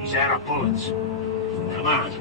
He's out of bullets. Come on.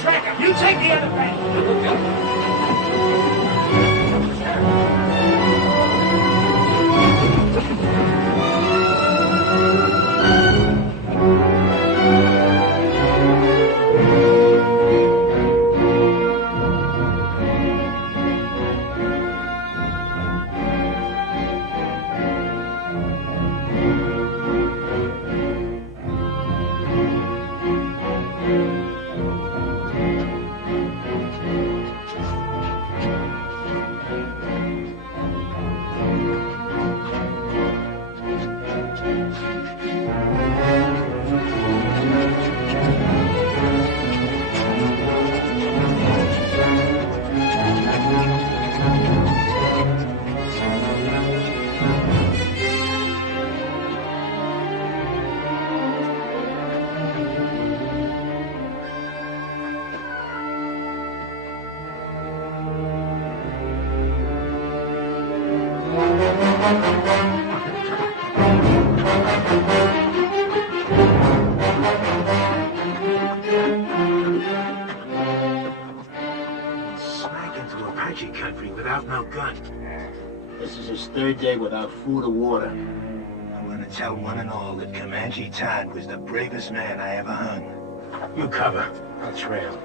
Track him. You take the other bank. Look out. Smack into Apache country without no gun. This is his third day without food or water. I'm gonna tell one and all that Comanche Todd was the bravest man I ever hung. You cover. I'll trail.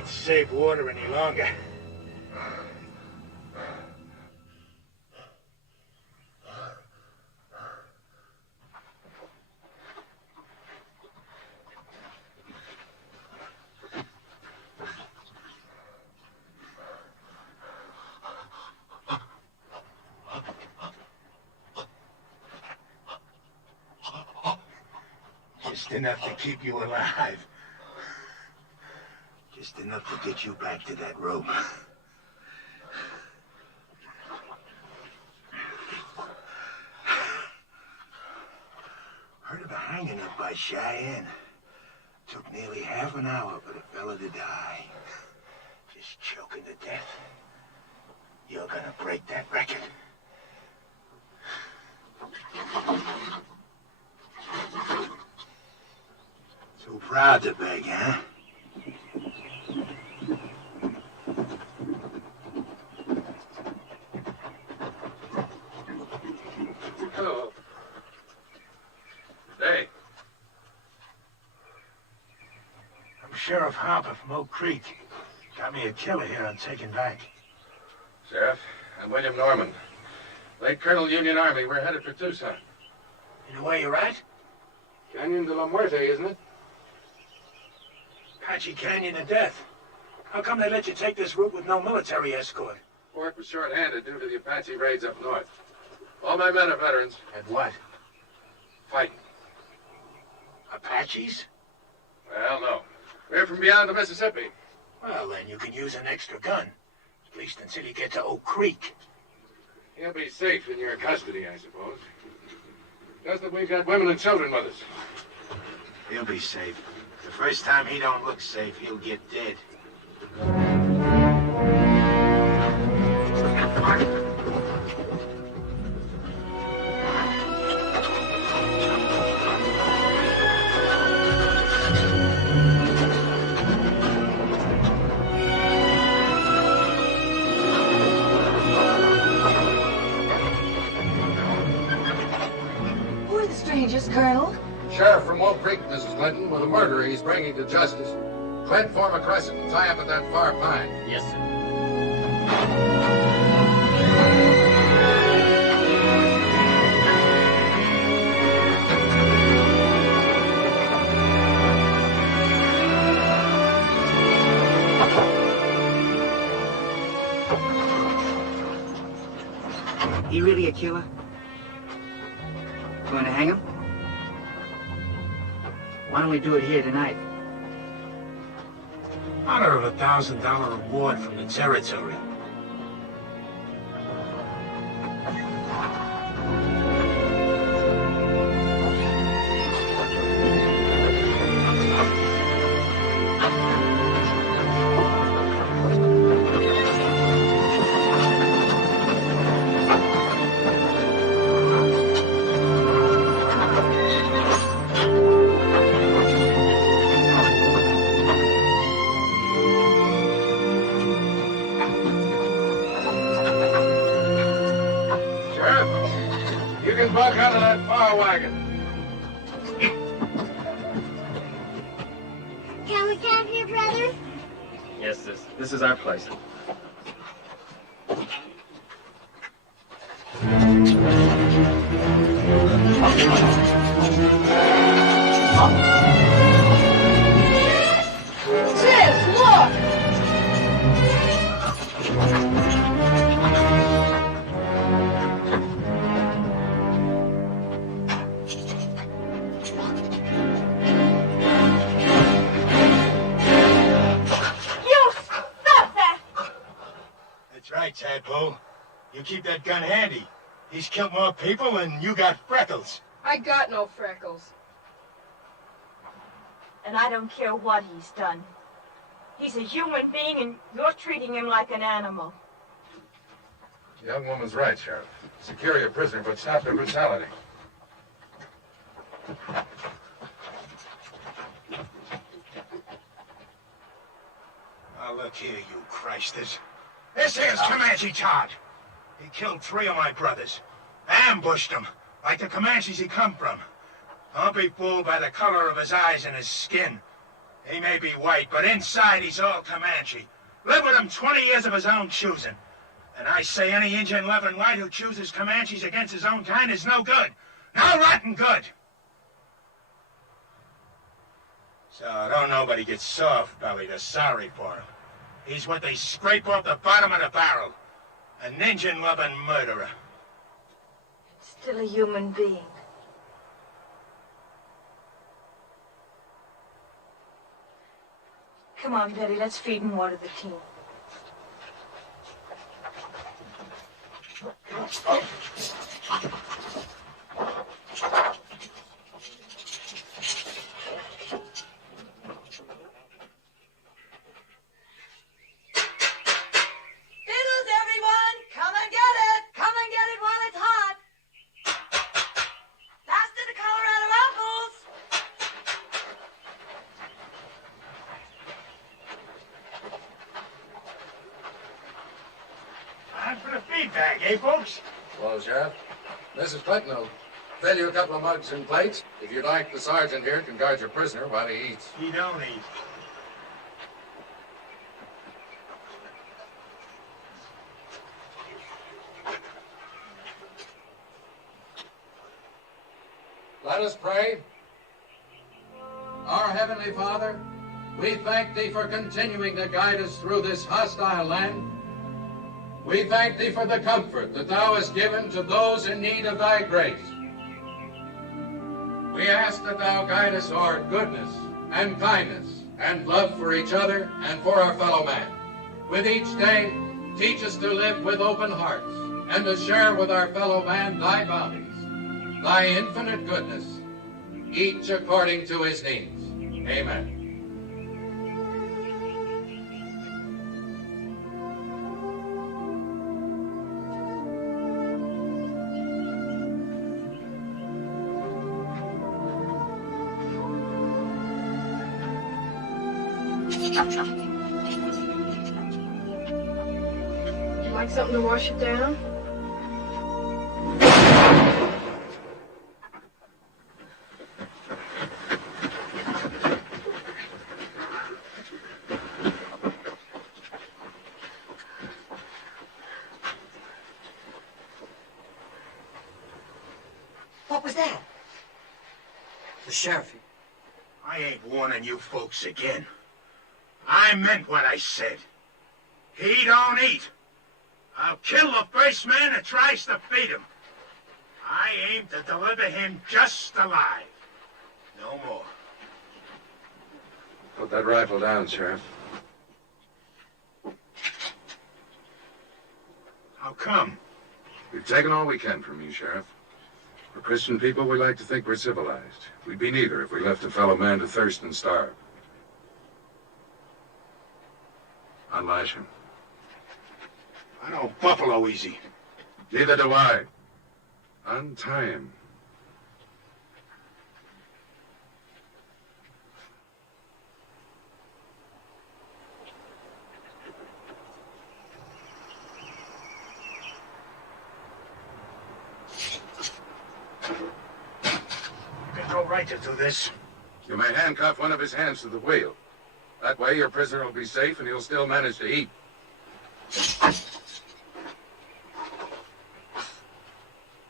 need to save water any longer. Just enough to keep you alive. Just enough to get you back to that rope. Heard of a hanging up by Cheyenne. Took nearly half an hour for the fella to die. Just choking to death. You're gonna break that record. Too proud to beg, huh? Hello. Hey. I'm Sheriff Harper from Oak Creek. Got me a killer here I'm taking back. Sheriff, I'm William Norman. Late Colonel, Union Army. We're headed for Tucson. You know where you're at? Canyon de la Muerte, isn't it? Apache Canyon to death. How come they let you take this route with no military escort? Fort was short-handed due to the Apache raids up north. All my men are veterans. And what? Fighting. Apaches? Well, no. We're from beyond the Mississippi. Well, then you can use an extra gun. At least until you get to Oak Creek. He'll be safe in your custody, I suppose. Just that we've got women and children with us. He'll be safe. The first time he don't look safe, he'll get dead. Who are the strangers, Colonel? Sheriff from Oak Creek, Mrs. Clinton, with a murderer he's bringing to justice. Clint, form a crescent and tie up at that far pine. Yes, sir. He really a killer? Going to hang him? Why don't we do it here tonight? Honor of $1,000 reward from the territory. Buck out of that fire wagon. Can we camp here, brother? Yes, sis. This is our place. Sis, look! Right, Tadpole. You keep that gun handy. He's killed more people than you got freckles. I got no freckles. And I don't care what he's done. He's a human being, and you're treating him like an animal. The young woman's right, Sheriff. Secure your prisoner, but stop the brutality. Now look here, you Christers. This here's Comanche Todd. He killed 3 of my brothers. Ambushed them, like the Comanches he come from. Don't be fooled by the color of his eyes and his skin. He may be white, but inside he's all Comanche. Lived with him 20 years of his own choosing. And I say any Indian loving white who chooses Comanches against his own kind is no good. No rotten good. So don't nobody get soft-bellied or sorry for him. He's what they scrape off the bottom of the barrel. An Indian-loving murderer. Still a human being. Come on, Betty, let's feed and water the team. Bag, eh, folks? Hello, Sheriff. Mrs. Clinton will fill you a couple of mugs and plates. If you'd like, the sergeant here can guard your prisoner while he eats. He don't eat. Let us pray. Our Heavenly Father, we thank Thee for continuing to guide us through this hostile land. We thank Thee for the comfort that Thou hast given to those in need of Thy grace. We ask that Thou guide us toward goodness and kindness and love for each other and for our fellow man. With each day, teach us to live with open hearts and to share with our fellow man Thy bounties, Thy infinite goodness, each according to his needs. Amen. You like something to wash it down? What was that? The sheriff. I ain't warning you folks again. I meant what I said. He don't eat. I'll kill the first man that tries to feed him. I aim to deliver him just alive. No more. Put that rifle down, Sheriff. How come? We've taken all we can from you, Sheriff. For Christian people, we like to think we're civilized. We'd be neither if we left a fellow man to thirst and starve. Unlash him. I don't buffalo easy. Neither do I. Untie him. You got no right to do this. You may handcuff one of his hands to the wheel. That way your prisoner will be safe and he'll still manage to eat.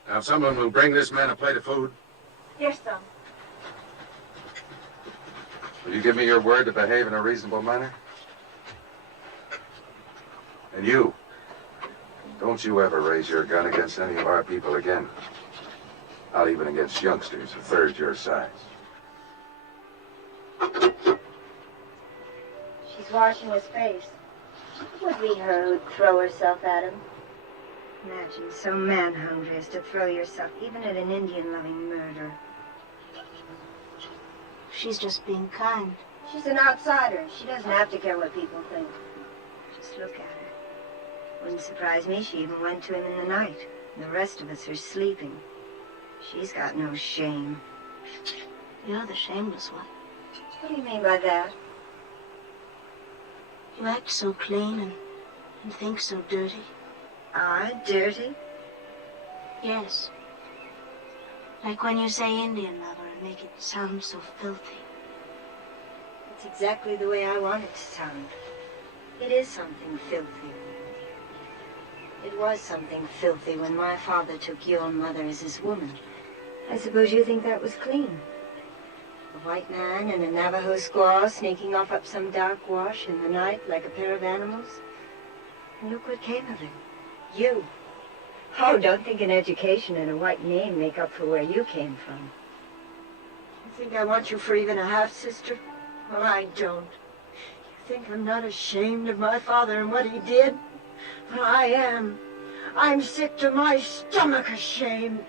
Now, if someone will bring this man a plate of food. Here's some. Will you give me your word to behave in a reasonable manner? And you, don't you ever raise your gun against any of our people again. Not even against youngsters a third your size. She's washing his face. It would be her who'd throw herself at him. Imagine so man-hungry as to throw yourself even at an Indian-loving murderer. She's just being kind. She's an outsider. She doesn't have to care what people think. Just look at her. Wouldn't surprise me she even went to him in the night. And the rest of us are sleeping. She's got no shame. You're the shameless one. What do you mean by that? You act so clean and think so dirty. I dirty? Yes. Like when you say Indian lover and make it sound so filthy. It's exactly the way I want it to sound. It is something filthy. It was something filthy when my father took your mother as his woman. I suppose you think that was clean. A white man and a Navajo squaw sneaking off up some dark wash in the night like a pair of animals. And look what came of it. You. Oh, don't think an education and a white name make up for where you came from. You think I want you for even a half-sister? Well, I don't. You think I'm not ashamed of my father and what he did? Well, I am. I'm sick to my stomach ashamed.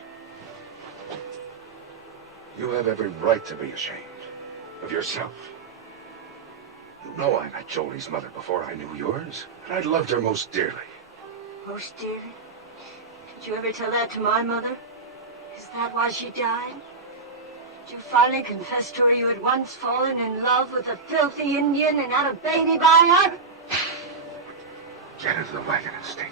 You have every right to be ashamed of yourself. You know I met Jolie's mother before I knew yours, and I loved her most dearly. Most dearly? Did you ever tell that to my mother? Is that why she died? Did you finally confess to her you had once fallen in love with a filthy Indian and had a baby by her? Get into the wagon and stay there.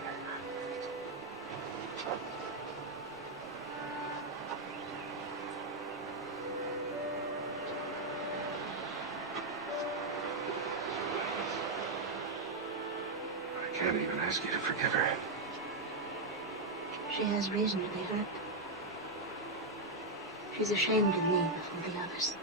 I can't even ask you to forgive her. She has reason to be hurt. She's ashamed of me before the others.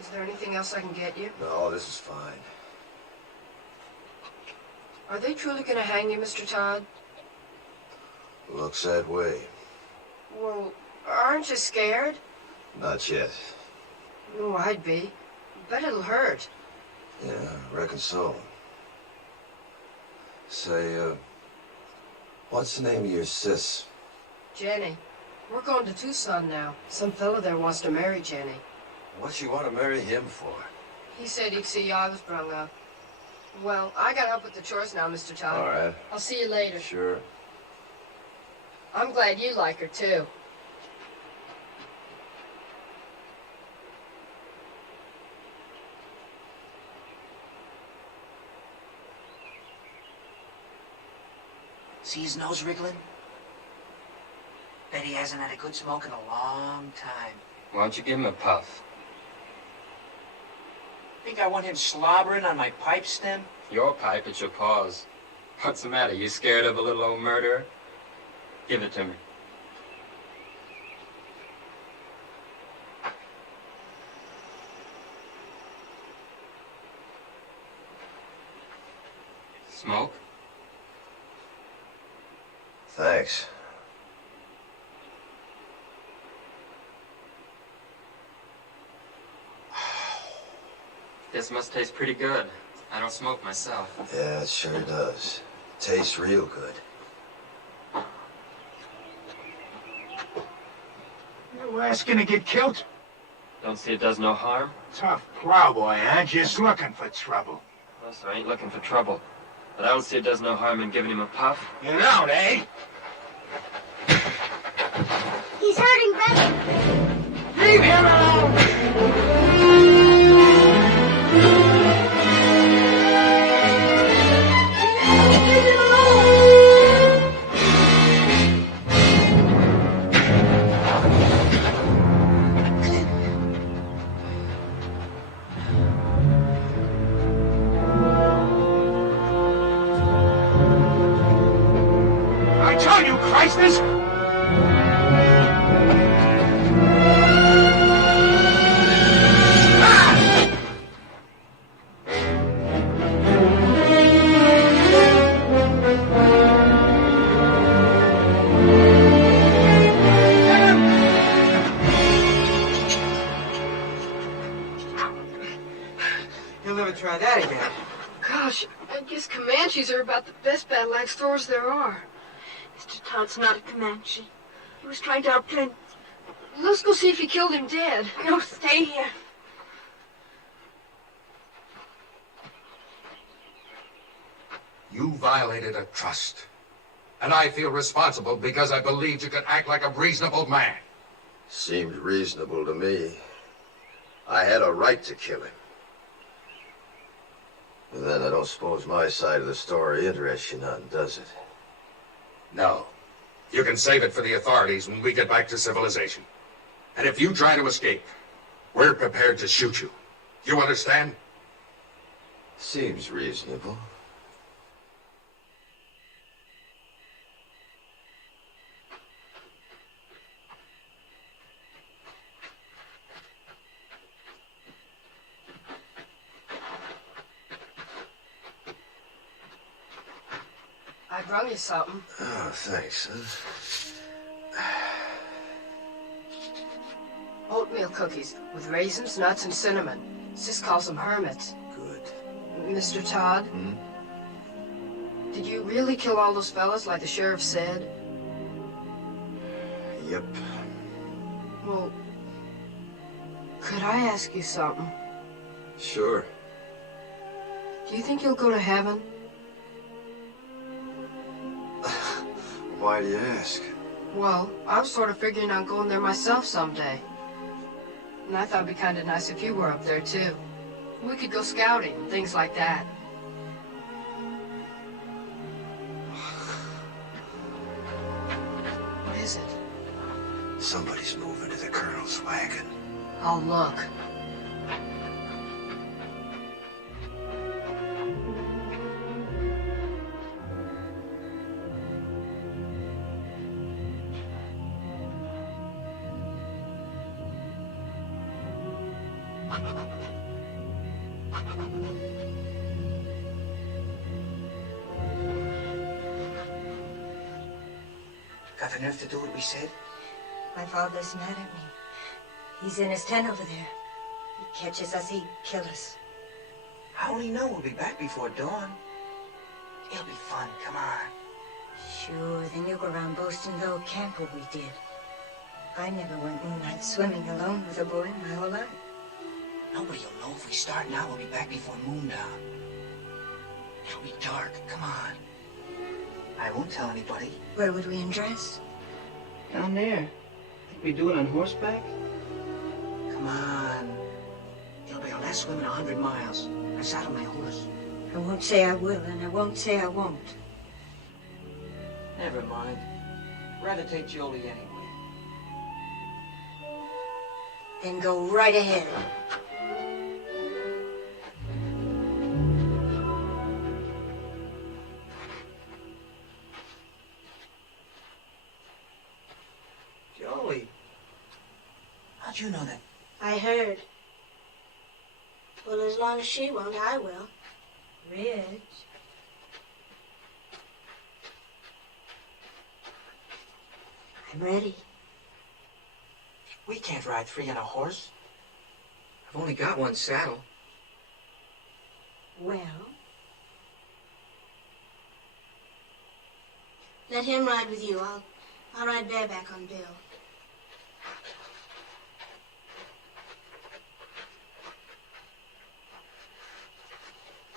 Is there anything else I can get you? No, this is fine. Are they truly going to hang you, Mr. Todd? Looks that way. Well, aren't you scared? Not yet. Oh, I'd be. Bet it'll hurt. Yeah, I reckon so. Say, what's the name of your sis? Jenny. We're going to Tucson now. Some fella there wants to marry Jenny. What you want to marry him for? He said he'd see I was brung up. Well, I got up with the chores now, Mr. Todd. All right. I'll see you later. Sure. I'm glad you like her, too. See his nose wriggling? Bet he hasn't had a good smoke in a long time. Why don't you give him a puff? Think I want him slobbering on my pipe stem? Your pipe, it's your paws. What's the matter? You scared of a little old murderer? Give it to me. Smoke? Thanks. This must taste pretty good. I don't smoke myself. Yeah, it sure does. Tastes real good. You asking to get killed? Don't see it does no harm? Tough plowboy, huh? Just looking for trouble. Well, sir, I ain't looking for trouble. But I don't see it does no harm in giving him a puff. You don't, eh? He's hurting Betty. Leave him alone! I tell you, Christus! You'll never try that again. Gosh, I guess Comanches are about the best battle axe throwers there are. Mr. Todd's not a Comanche. He was trying to outplay... Let's go see if he killed him dead. No, stay here. You violated a trust. And I feel responsible because I believed you could act like a reasonable man. Seemed reasonable to me. I had a right to kill him. But then I don't suppose my side of the story interests you none, does it? No. You can save it for the authorities when we get back to civilization. And if you try to escape, we're prepared to shoot you. You understand? Seems reasonable. I brung you something. Oh, thanks, huh? Oatmeal cookies with raisins, nuts, and cinnamon. Sis calls them hermits. Good. Mr. Todd? Hmm? Did you really kill all those fellas like the sheriff said? Yep. Well, could I ask you something? Sure. Do you think you'll go to heaven? Why do you ask? Well, I was sort of figuring on going there myself someday. And I thought it'd be kind of nice if you were up there, too. We could go scouting and things like that. What is it? Somebody's moving to the colonel's wagon. I'll look. Got the nerve to do what we said? My father's mad at me. He's in his tent over there. He catches us, he'd kill us. I only know we'll be back before dawn. It'll be fun, come on. Sure, then you go around boasting the old camper we did. I never went moonlight swimming alone with a boy my whole life. Nobody'll know if we start now. We'll be back before moondown. It'll be dark, come on. I won't tell anybody. Where would we undress? Down there. Think we do it on horseback? Come on. It'll be our last swim in 100 miles. I saddle my horse. I won't say I will, and I won't say I won't. Never mind. Rather take Jolie anyway. Then go right ahead. Jolie. How'd you know that? I heard. Well, as long as she won't, I will. Rich. I'm ready. We can't ride three on a horse. I've only got one saddle. Well? Let him ride with you. I'll ride bareback on Bill.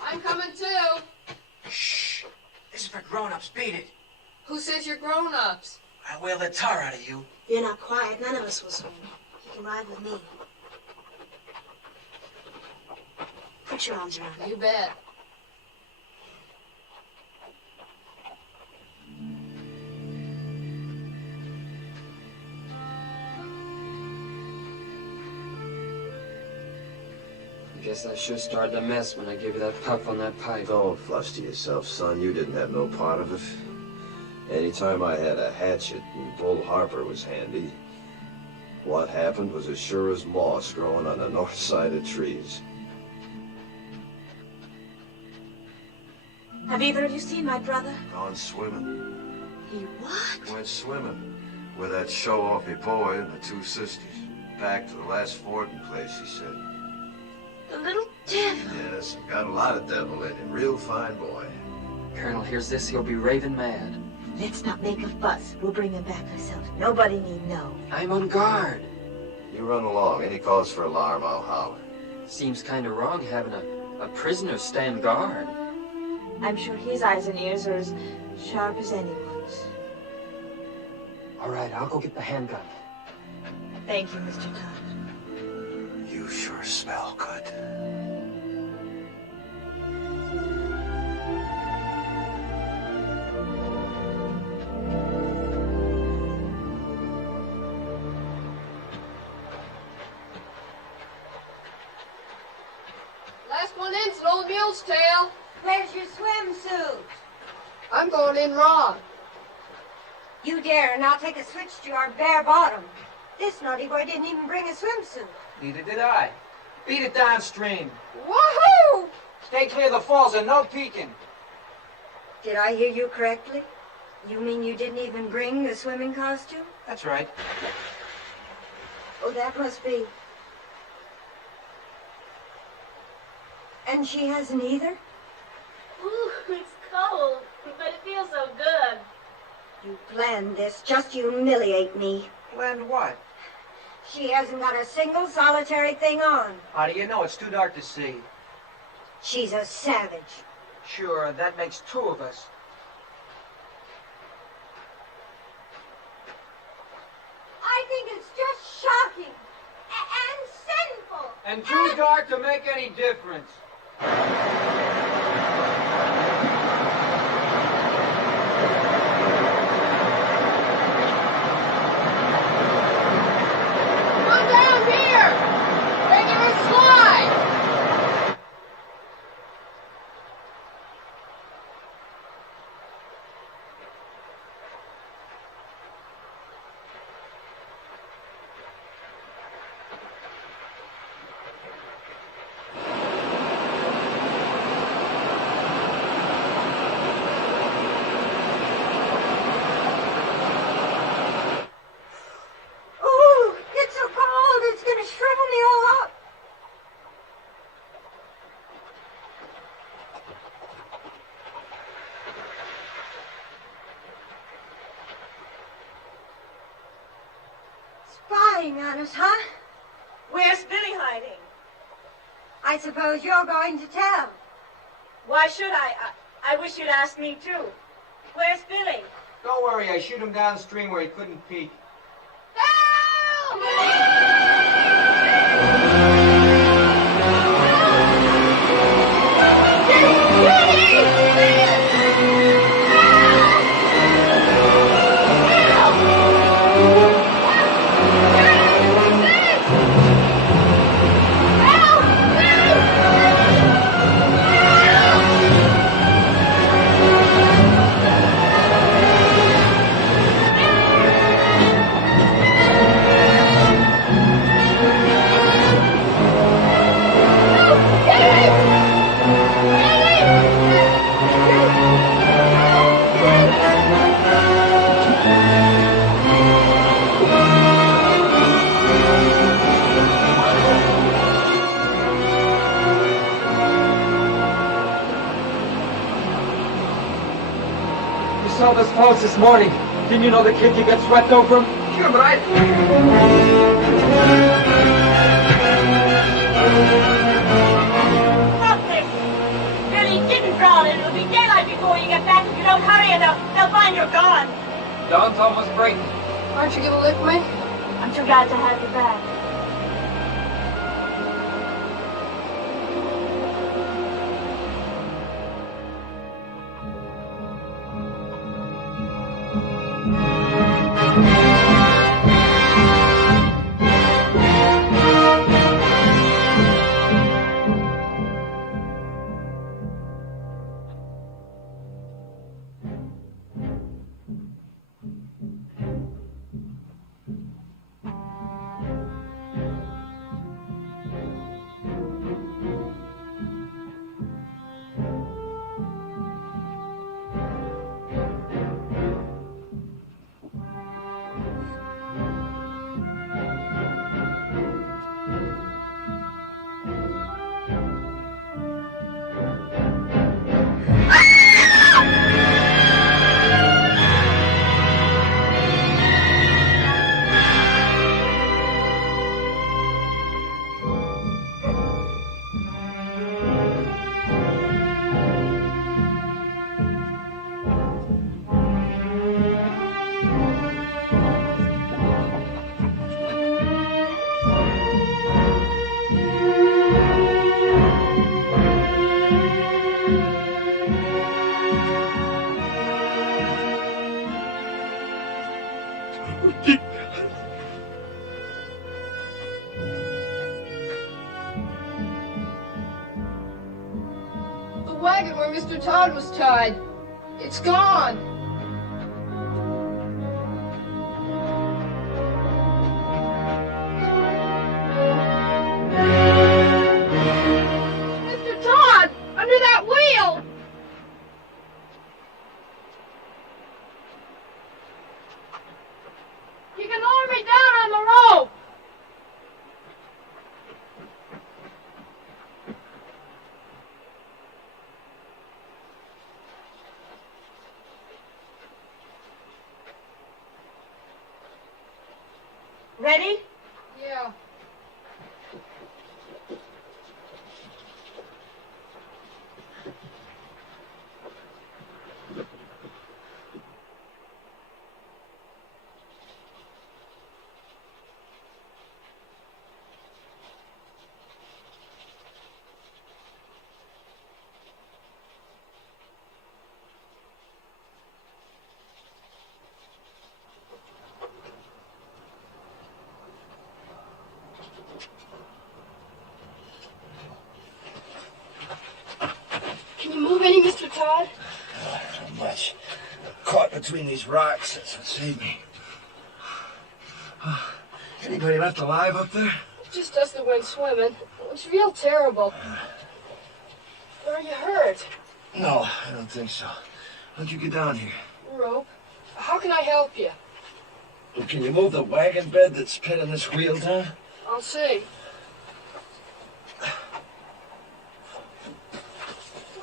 I'm coming too. Shh. This is for grown-ups. Beat it. Who says you're grown-ups? I'll whale the tar out of you. If you're not quiet, none of us will swim. You can ride with me. Put your arms around me. You bet. I guess I sure started a mess when I gave you that puff on that pipe. Don't fluster yourself, son. You didn't have no part of it. Anytime I had a hatchet and Bull Harper was handy, what happened was as sure as moss growing on the north side of trees. Have either of you seen my brother? Gone swimming. He what? Went swimming with that show-offy boy and the two sisters. Back to the last fording place, he said. The little devil. Yes, got a lot of devil in him. Real fine boy. Colonel hears this, he'll be raving mad. Let's not make a fuss. We'll bring him back ourselves. Nobody need know. I'm on guard. You run along. Any cause for alarm, I'll holler. Seems kind of wrong having a prisoner stand guard. I'm sure his eyes and ears are as sharp as anyone's. All right, I'll go get the handgun. Thank you, Mr. Todd. You You sure smell good. Last one in's an old mule's tail. Where's your swimsuit? I'm going in raw. You dare not take a switch to our bare bottom. This naughty boy didn't even bring a swimsuit. Neither did I. Beat it downstream. Woohoo! Stay clear of the falls and no peeking. Did I hear you correctly? You mean you didn't even bring the swimming costume? That's right. Oh, that must be. And she hasn't either? Ooh, it's cold, but it feels so good. You planned this just to humiliate me. Planned what? She hasn't got a single solitary thing on. How do you know? It's too dark to see. She's a savage. Sure, that makes two of us. I think it's just shocking and sinful. And too dark to make any difference. Come down here! Regular slide! Ooh, it's so cold, it's gonna shrivel me all up. Spying on us, huh? Where's Billy hiding? I suppose you're going to tell. Why should I? I wish you'd asked me too. Where's Billy? Don't worry, I shoot him downstream where he couldn't peek. You saw those clothes this morning. Didn't you know the kid could get swept over them? Sure, but Stop this! Billy didn't drown and it'll be daylight before you get back. If you don't hurry, and they'll find you're gone. Dawn's almost breaking. Aren't you gonna lift me? I'm too glad to have you back. wagon where Mr. Todd was tied. It's gone. Mr. Todd, under that wheel. You can lower me down on the rope. Ready? Yeah. Can you move any, Mr. Todd? Not much. Caught between these rocks. That's what saved me. Anybody left alive up there? Just us that went swimming. It's real terrible. Are you hurt? No, I don't think so. How'd you get down here? Rope. How can I help you? Well, can you move the wagon bed that's pinning this wheel down? I'll see.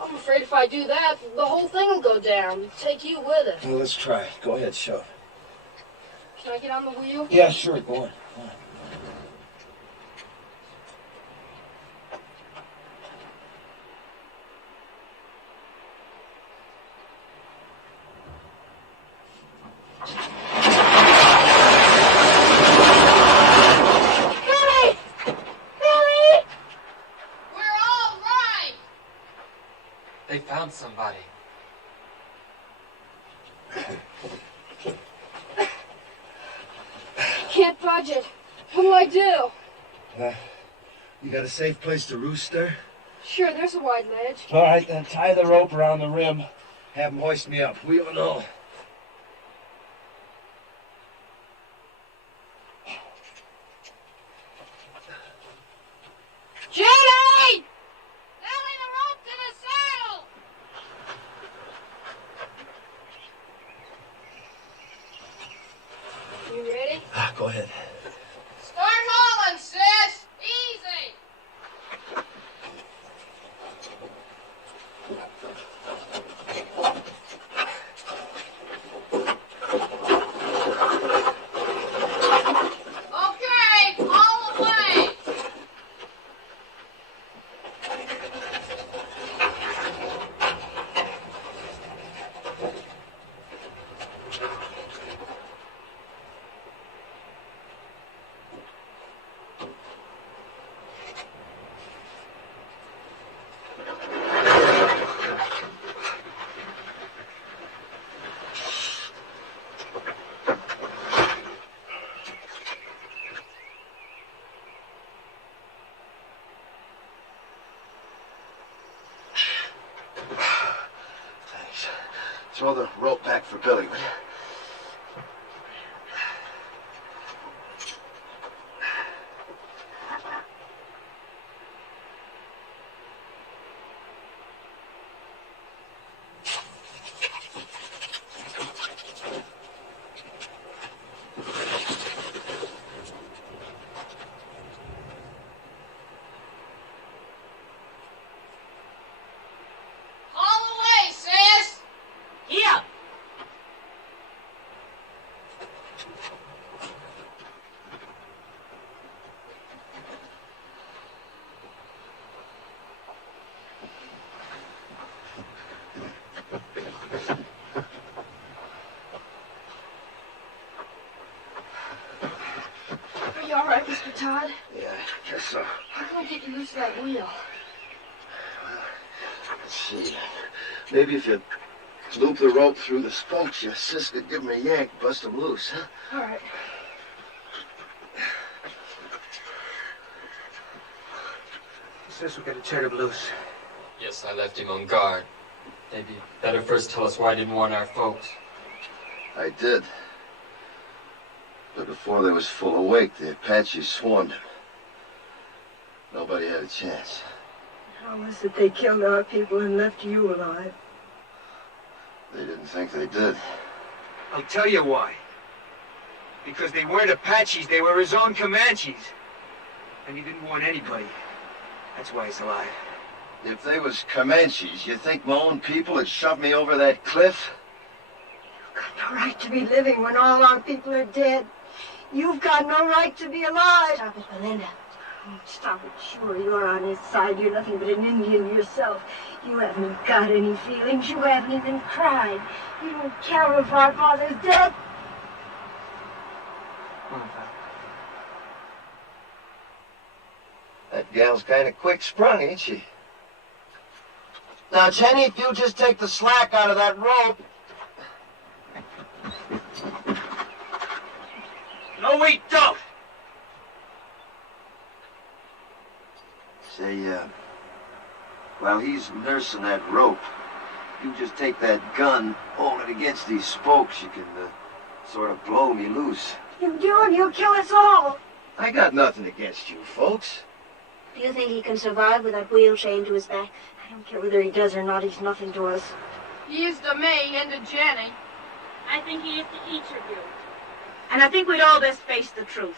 I'm afraid if I do that, the whole thing will go down. Take you with it. Well, let's try. Go ahead, shove. Can I get on the wheel? Yeah, sure. Go on. Go on. They found somebody. Can't budge it. What'll I do? You got a safe place to roost there? Sure, there's a wide ledge. All right, then tie the rope around the rim. Have them hoist me up. We don't know. Judy! Nailing the rope to the saddle! You ready? Go ahead. Start hauling, sis! Easy! Okay, haul away! Thanks. Throw the rope back for Billy, will you? Haul away, sis! Here! Are you all right, Mr. Todd? Yeah, I guess so. How can I get you loose of that wheel? Let's see. Maybe if you loop the rope through the spokes, your sis could give him a yank, bust him loose, huh? All right. Sis, we gotta tear him loose. Yes, I left him on guard. Maybe better first tell us why you didn't warn our folks. I did. But before they was full awake, the Apaches swarmed him. Nobody had a chance. How was it they killed our people and left you alive? They didn't think they did. I'll tell you why. Because they weren't Apaches, they were his own Comanches. And he didn't warn anybody. That's why he's alive. If they was Comanches, you think my own people had shoved me over that cliff? You've got no right to be living when all our people are dead. You've got no right to be alive. Stop it, Belinda. Oh, stop it. Sure, you're on his side. You're nothing but an Indian yourself. You haven't got any feelings. You haven't even cried. You don't care if our father's dead. That gal's kind of quick-sprung, ain't she? Now, Jenny, if you just take the slack out of that rope... No, we don't! Say, while he's nursing that rope, you just take that gun, hold it against these spokes, you can, sort of blow me loose. You do, and you'll kill us all. I got nothing against you folks. Do you think he can survive with that wheel chained to his back? I don't care whether he does or not, he's nothing to us. He is to me and to Jenny. I think he is to each of you. And I think we'd all best face the truth.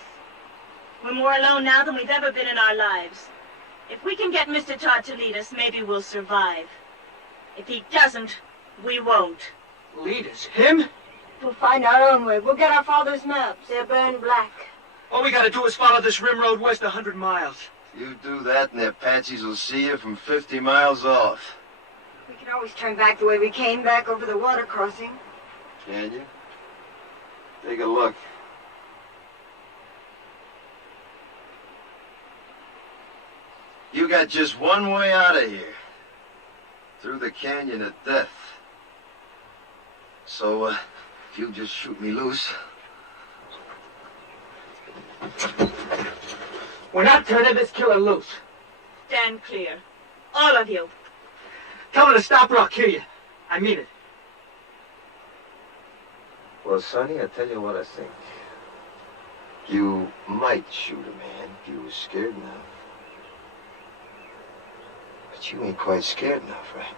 We're more alone now than we've ever been in our lives. If we can get Mr. Todd to lead us, maybe we'll survive. If he doesn't, we won't. Lead us? Him? We'll find our own way. We'll get our father's maps. They're burned black. All we gotta do is follow this rim road west 100 miles. You do that and the Apaches will see you from 50 miles off. We can always turn back the way we came, back over the water crossing. Can you? Take a look. You got just one way out of here. Through the canyon of death. So, if you just shoot me loose... We're not turning this killer loose. Stand clear. All of you. Tell her to stop or I'll kill you. I mean it. Well, Sonny, I tell you what I think. You might shoot a man if you was scared enough. But you ain't quite scared enough right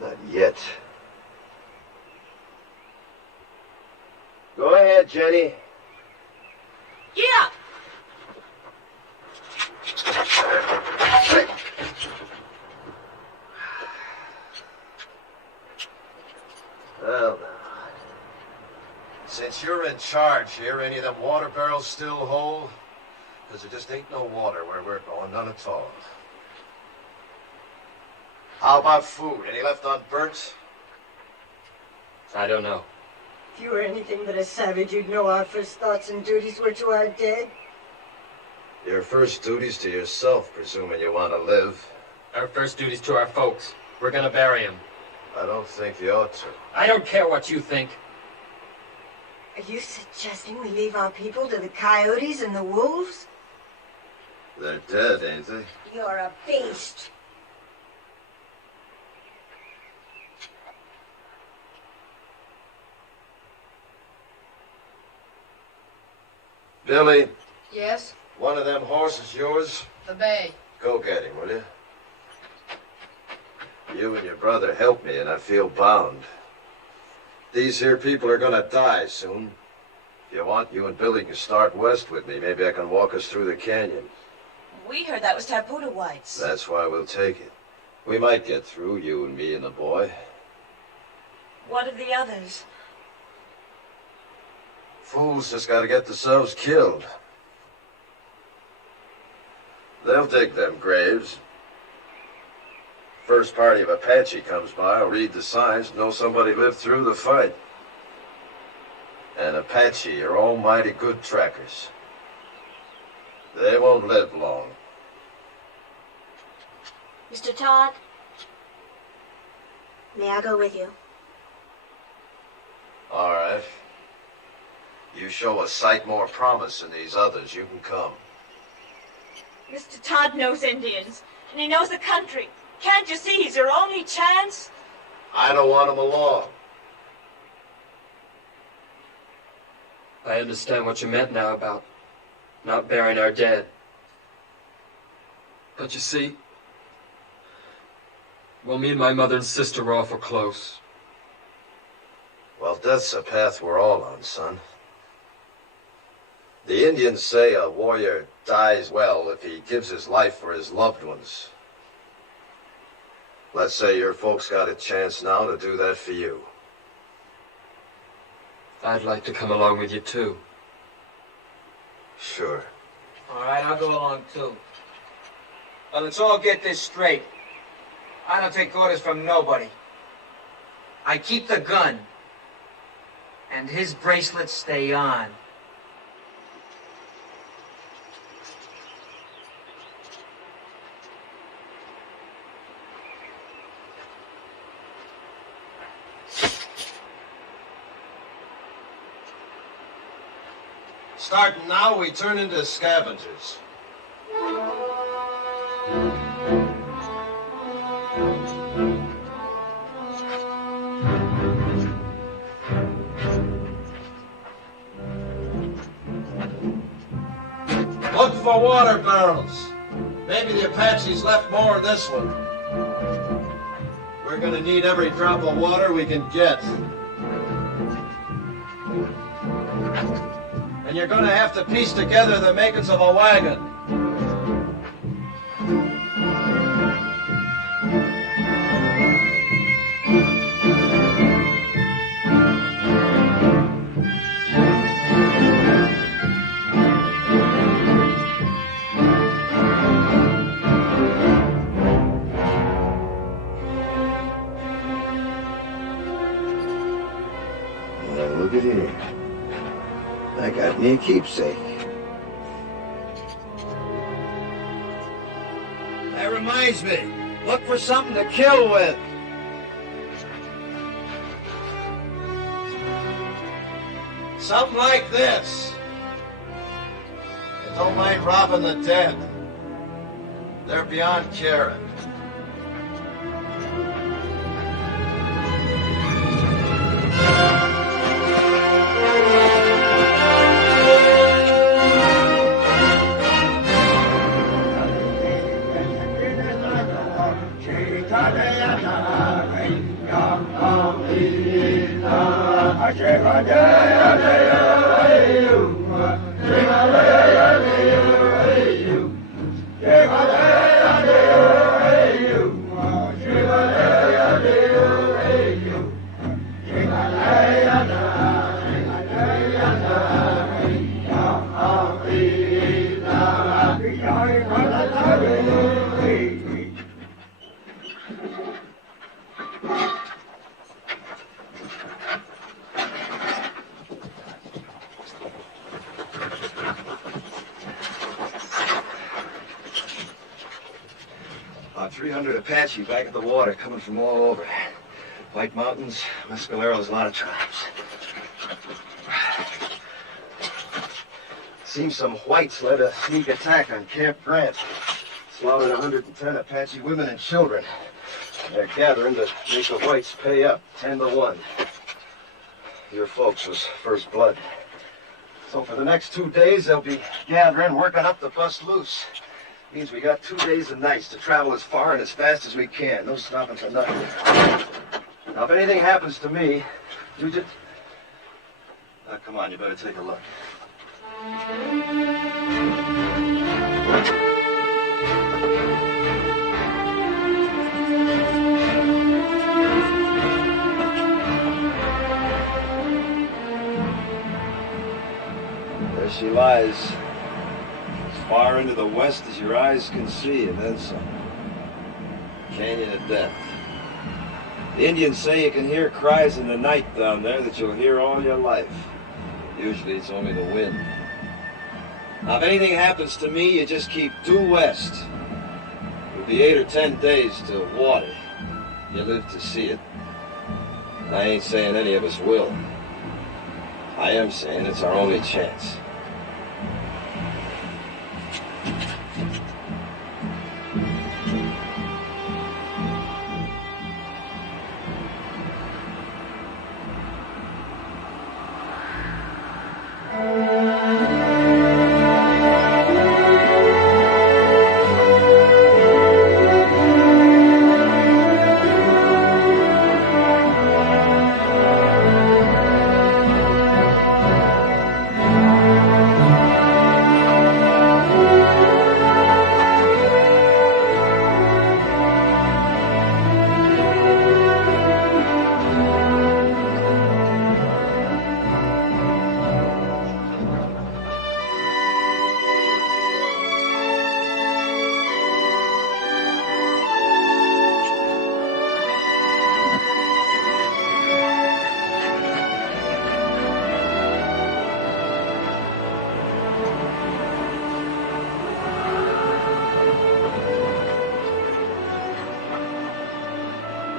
now. Not yet. Go ahead, Jenny. Get up! Well, now. Since you're in charge here, any of them water barrels still whole? Because there just ain't no water where we're going, none at all. How about food? Any left unburnt? I don't know. If you were anything but a savage, you'd know our first thoughts and duties were to our dead. Your first duty's to yourself, presuming you want to live. Our first duty's to our folks. We're gonna bury him. I don't think you ought to. I don't care what you think. Are you suggesting we leave our people to the coyotes and the wolves? They're dead, ain't they? You're a beast. Billy, Yes? one of them horses yours? The bay. Go get him, will you? You and your brother helped me, and I feel bound. These here people are gonna die soon. If you want, you and Billy can start west with me. Maybe I can walk us through the canyon. We heard that was Taputa Whites. That's why we'll take it. We might get through, you and me and the boy. What of the others? Fools just gotta get themselves killed. They'll dig them graves. First party of Apache comes by, will read the signs, know somebody lived through the fight. And Apache are almighty good trackers. They won't live long. Mr. Todd, may I go with you? All right. You show a sight more promise than these others, you can come. Mr. Todd knows Indians. And he knows the country. Can't you see he's your only chance? I don't want him along. I understand what you meant now about not burying our dead. But you see, well, me and my mother and sister were awful close. Well, death's a path we're all on, son. The Indians say a warrior dies well if he gives his life for his loved ones. Let's say your folks got a chance now to do that for you. I'd like to come along with you, too. Sure. All right, I'll go along, too. But let's all get this straight. I don't take orders from nobody. I keep the gun. And his bracelets stay on. Starting now, we turn into scavengers. Look for water barrels. Maybe the Apaches left more in this one. We're gonna need every drop of water we can get. And you're gonna have to piece together the makings of a wagon. Now look at here. I got me a keepsake. That reminds me. Look for something to kill with. Something like this. And don't mind robbing the dead. They're beyond caring. About 300 Apache back at the water, coming from all over. White Mountains, Mescaleros, a lot of tribes. Seems some whites led a sneak attack on Camp Grant. Slaughtered 110 Apache women and children. They're gathering to make the whites pay up, 10-1. Your folks was first blood. So for the next 2 days, they'll be gathering, working up the bust loose. Means we got 2 days and nights to travel as far and as fast as we can. No stopping for nothing. Now, if anything happens to me, you just... Now, come on, you better take a look. There she lies. As far into the west as your eyes can see, and then some. Canyon of Death. The Indians say you can hear cries in the night down there that you'll hear all your life. Usually it's only the wind. Now, if anything happens to me, you just keep due west. It'll be 8 or 10 days to water. You live to see it. I ain't saying any of us will. I am saying it's our only chance.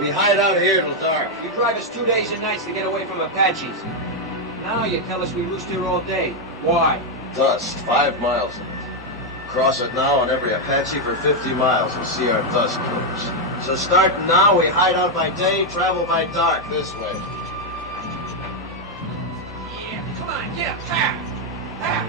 We hide out here till dark. You drive us 2 days and nights to get away from Apaches. Now you tell us we roost here all day. Why? Dust, 5 miles of it. Cross it now on every Apache for 50 miles and see our dust close. So starting now, we hide out by day, travel by dark this way. Yeah, come on, get up. Ah! Ah!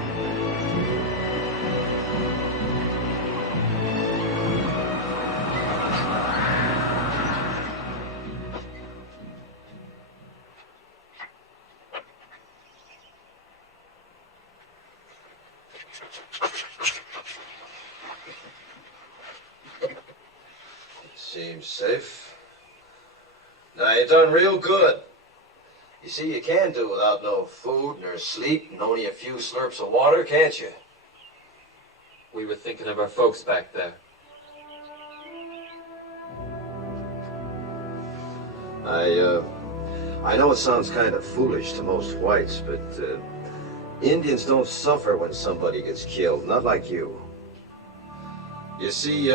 Seems safe. Now, you done real good. You see, you can do without no food nor sleep and only a few slurps of water, can't you? We were thinking of our folks back there. I know it sounds kind of foolish to most whites, but Indians don't suffer when somebody gets killed, not like you. You see,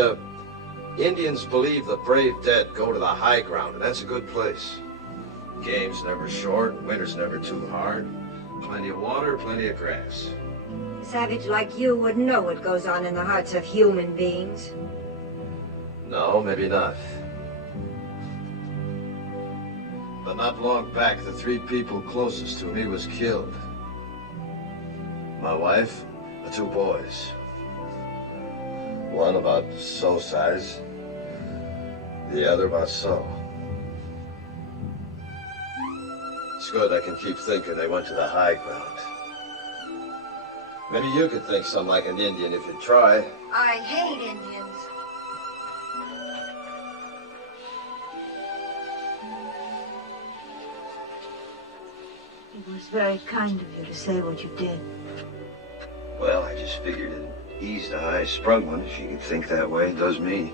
Indians believe the brave dead go to the high ground, and that's a good place. Game's never short, winter's never too hard. Plenty of water, plenty of grass. A savage like you wouldn't know what goes on in the hearts of human beings. No, maybe not. But not long back, the 3 people closest to me was killed. My wife, the 2 boys. One about so size, the other about so. It's good I can keep thinking they went to the high ground. Maybe you could think something like an Indian if you'd try. I hate Indians. It was very kind of you to say what you did. Well, I just figured it eased a high-sprung one if you could think that way. It does me.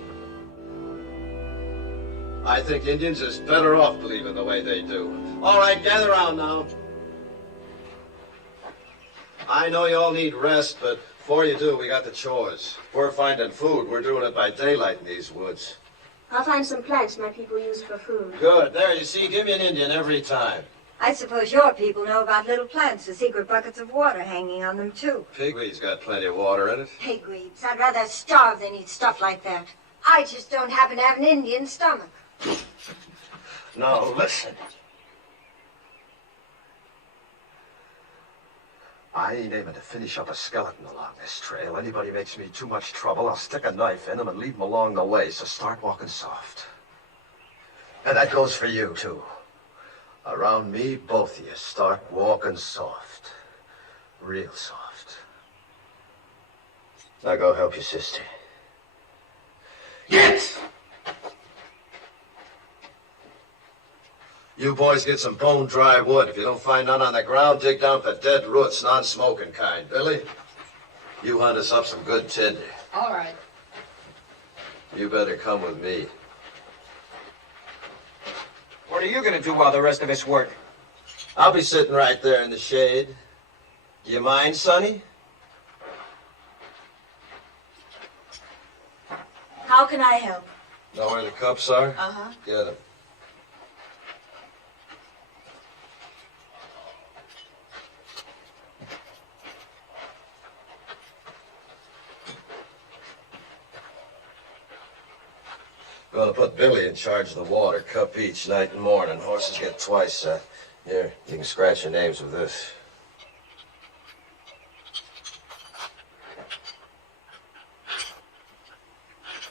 I think Indians is better off believing the way they do. All right, gather around now. I know you all need rest, but before you do, we got the chores. If we're finding food, we're doing it by daylight in these woods. I'll find some plants my people use for food. Good. There, you see, give me an Indian every time. I suppose your people know about little plants with secret buckets of water hanging on them, too. Pigweed's got plenty of water in it. Pigweeds. I'd rather starve than eat stuff like that. I just don't happen to have an Indian stomach. Now, listen. I ain't aiming to finish up a skeleton along this trail. Anybody makes me too much trouble, I'll stick a knife in them and leave them along the way, so start walking soft. And that goes for you, too. Around me, both of you, start walking soft. Real soft. Now go help your sister. Yes! You boys get some bone-dry wood. If you don't find none on the ground, dig down for dead roots, non-smoking kind. Billy, you hunt us up some good tinder. All right. You better come with me. What are you going to do while the rest of us work? I'll be sitting right there in the shade. Do you mind, Sonny? How can I help? Know where the cups are? Uh-huh. Get them. Gonna put Billy in charge of the water, cup each, night and morning. Horses get twice. Here, you can scratch your names with this.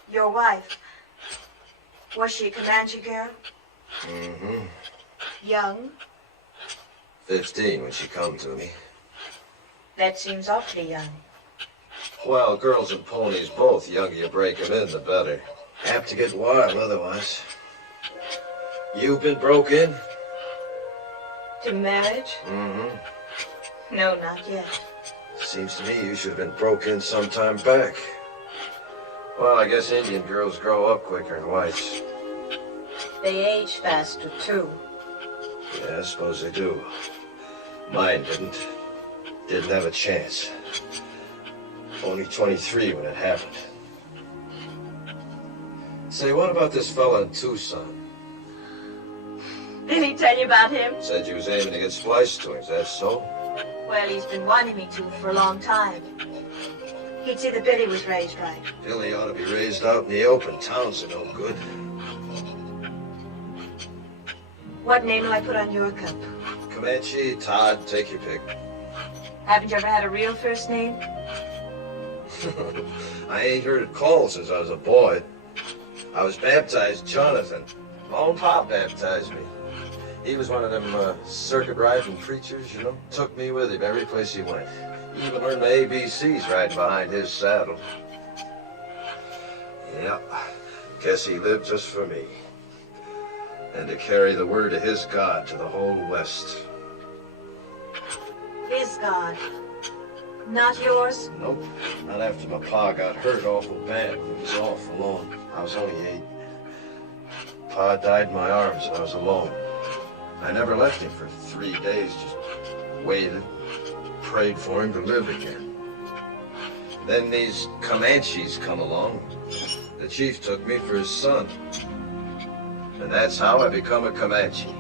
Your wife. Was she a Comanche girl? Mm-hmm. Young? 15 when she come to me. That seems awfully young. Well, girls and ponies both. The younger you break them in, the better. Apt to get wild otherwise. You been broke in? To marriage? Mm-hmm. No, not yet. Seems to me you should have been broke in some time back. Well, I guess Indian girls grow up quicker than whites. They age faster, too. Yeah, I suppose they do. Mine didn't. Didn't have a chance. Only 23 when it happened. Say, what about this fella in Tucson? Did he tell you about him? Said you was aiming to get spliced to him. Is that so? Well, he's been wanting me to for a long time. He'd see that Billy was raised right. Billy ought to be raised out in the open. Towns are no good. What name will I put on your cup? Comanche, Todd, take your pick. Haven't you ever had a real first name? I ain't heard it called since I was a boy. I was baptized Jonathan. My own pop baptized me. He was one of them circuit riding preachers, you know. Took me with him every place he went. He even learned my ABCs riding behind his saddle. Yeah, guess he lived just for me. And to carry the word of his God to the whole West. His God. Not yours? Nope. Not after my pa got hurt awful bad. It was awful long. I was only 8. Pa died in my arms and I was alone. I never left him for 3 days, just waited, prayed for him to live again. Then these Comanches come along. The chief took me for his son. And that's how I become a Comanche.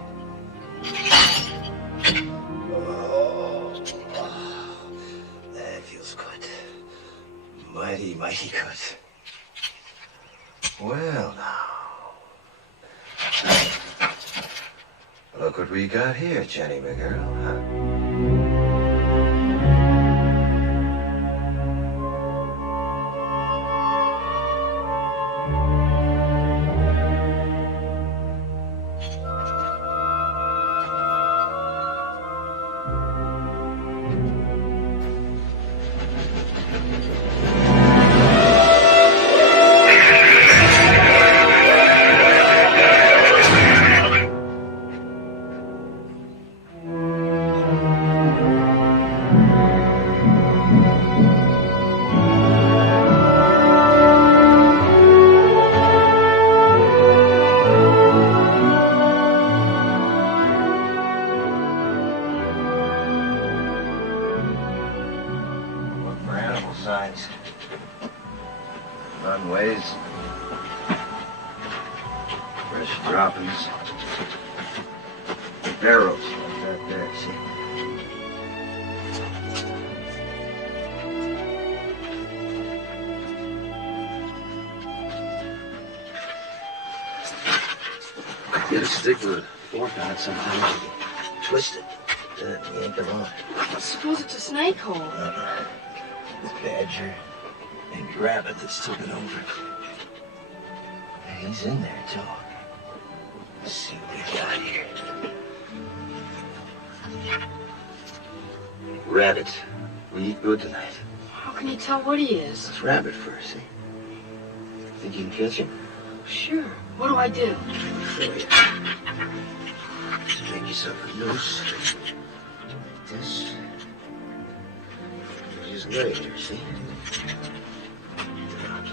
That feels good. Mighty, mighty good. Well, now. Look what we got here, Jenny, my girl, huh? Runways, fresh droppings, barrels like that there, see? Get a stick with a fork on it sometimes, you can twist it, then yank them off. I suppose it's a snake hole. It's badger. Maybe rabbit that's took it over. Hey, he's in there, too. Let's see what we got here. Rabbit. We eat good tonight. How can you tell what he is? It's rabbit first, see? Think you can catch him? Sure. What do I do? I'll show you. Just make yourself a noose. Like this. Just lay here, see?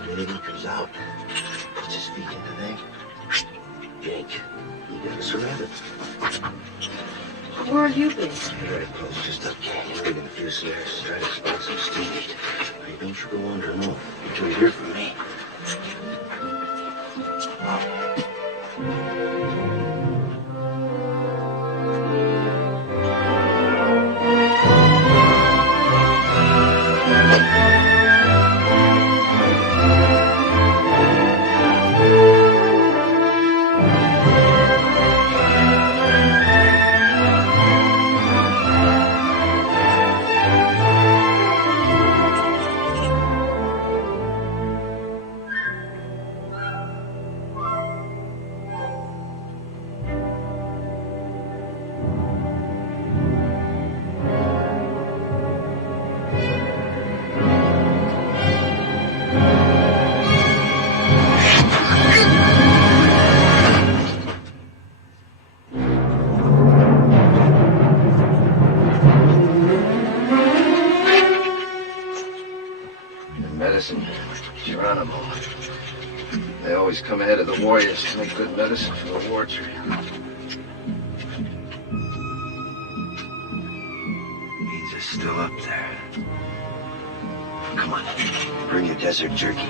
Then he comes out, puts his feet in the neck, yank. You got us a rabbit. Where have you been? Very close, just up canyon, digging a few snares, try to spot some steam meat. Hey, don't you go wandering off until you hear from me. Medicine, Geronimo. They always come ahead of the warriors to make good medicine for the war trail. He's just still up there. Come on, bring your desert jerky.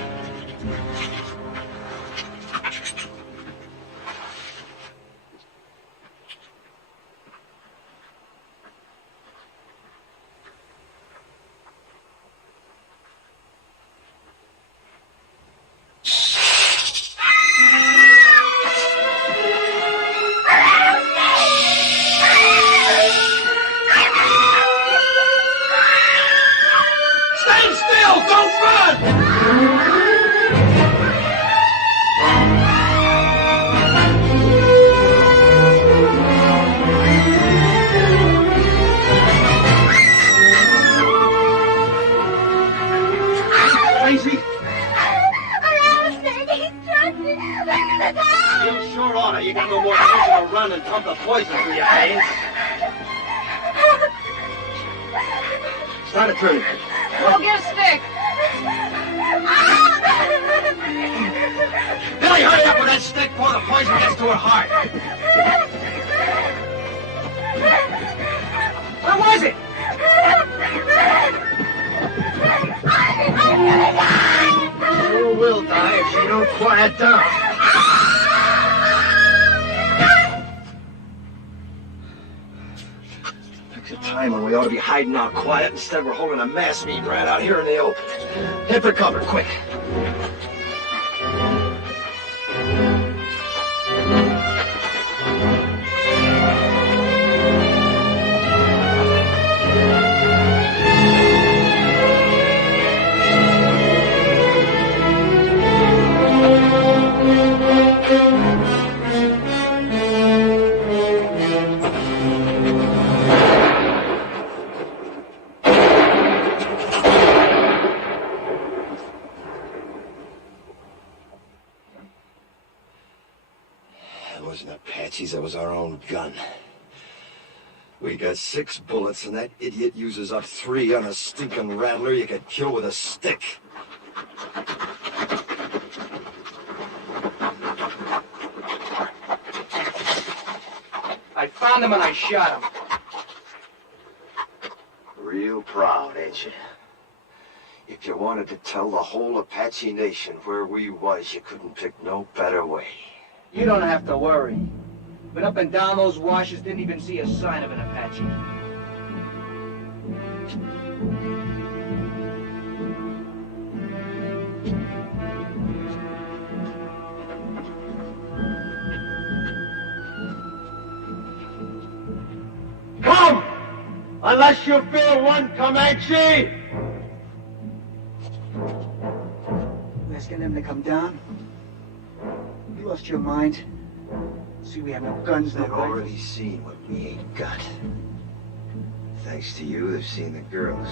Crazy? You sure oughta. You got no more reason to run and pump the poison through your veins. Start it turning. Go get a stick. Billy, hurry up with that stick before the poison gets to her heart. Where was it? Sure will die if she don't quiet down. Pick a time when we ought to be hiding out quiet. Instead, we're holding a mass meeting right out here in the open. Hit for cover, quick. That was our own gun. We got 6 bullets, and that idiot uses up 3 on a stinking rattler you could kill with a stick. I found him and I shot him. Real proud, ain't you? If you wanted to tell the whole Apache Nation where we was, you couldn't pick no better way. You don't have to worry. Went up and down those washes, didn't even see a sign of an Apache. Come! Unless you fear one Comanche! You asking them to come down? You lost your mind? See, we have no guns, no They've already seen what we ain't got. Thanks to you, they've seen the girls.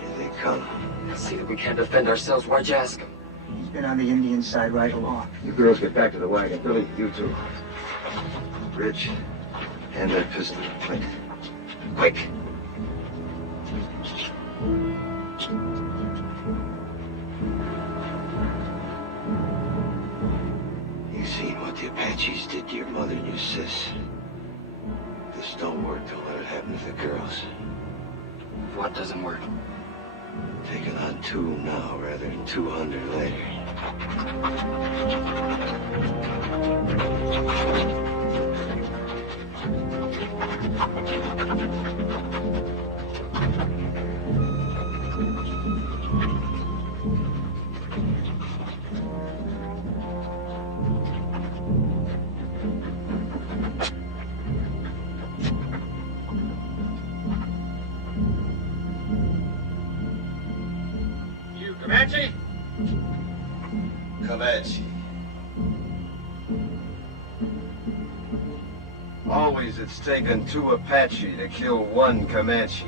Here they come. See that we can't defend ourselves. Why'd you ask him? He's been on the Indian side right along. You girls get back to the wagon. Billy, you too. Rich, hand that pistol to Clint. Quick! You seen what the Apaches did to your mother and your sis. If this don't work, don't let it happen to the girls. What doesn't work? Taking on 2 now rather than 200 later. Comanche? Comanche. Always it's taken 2 Apache to kill 1 Comanche.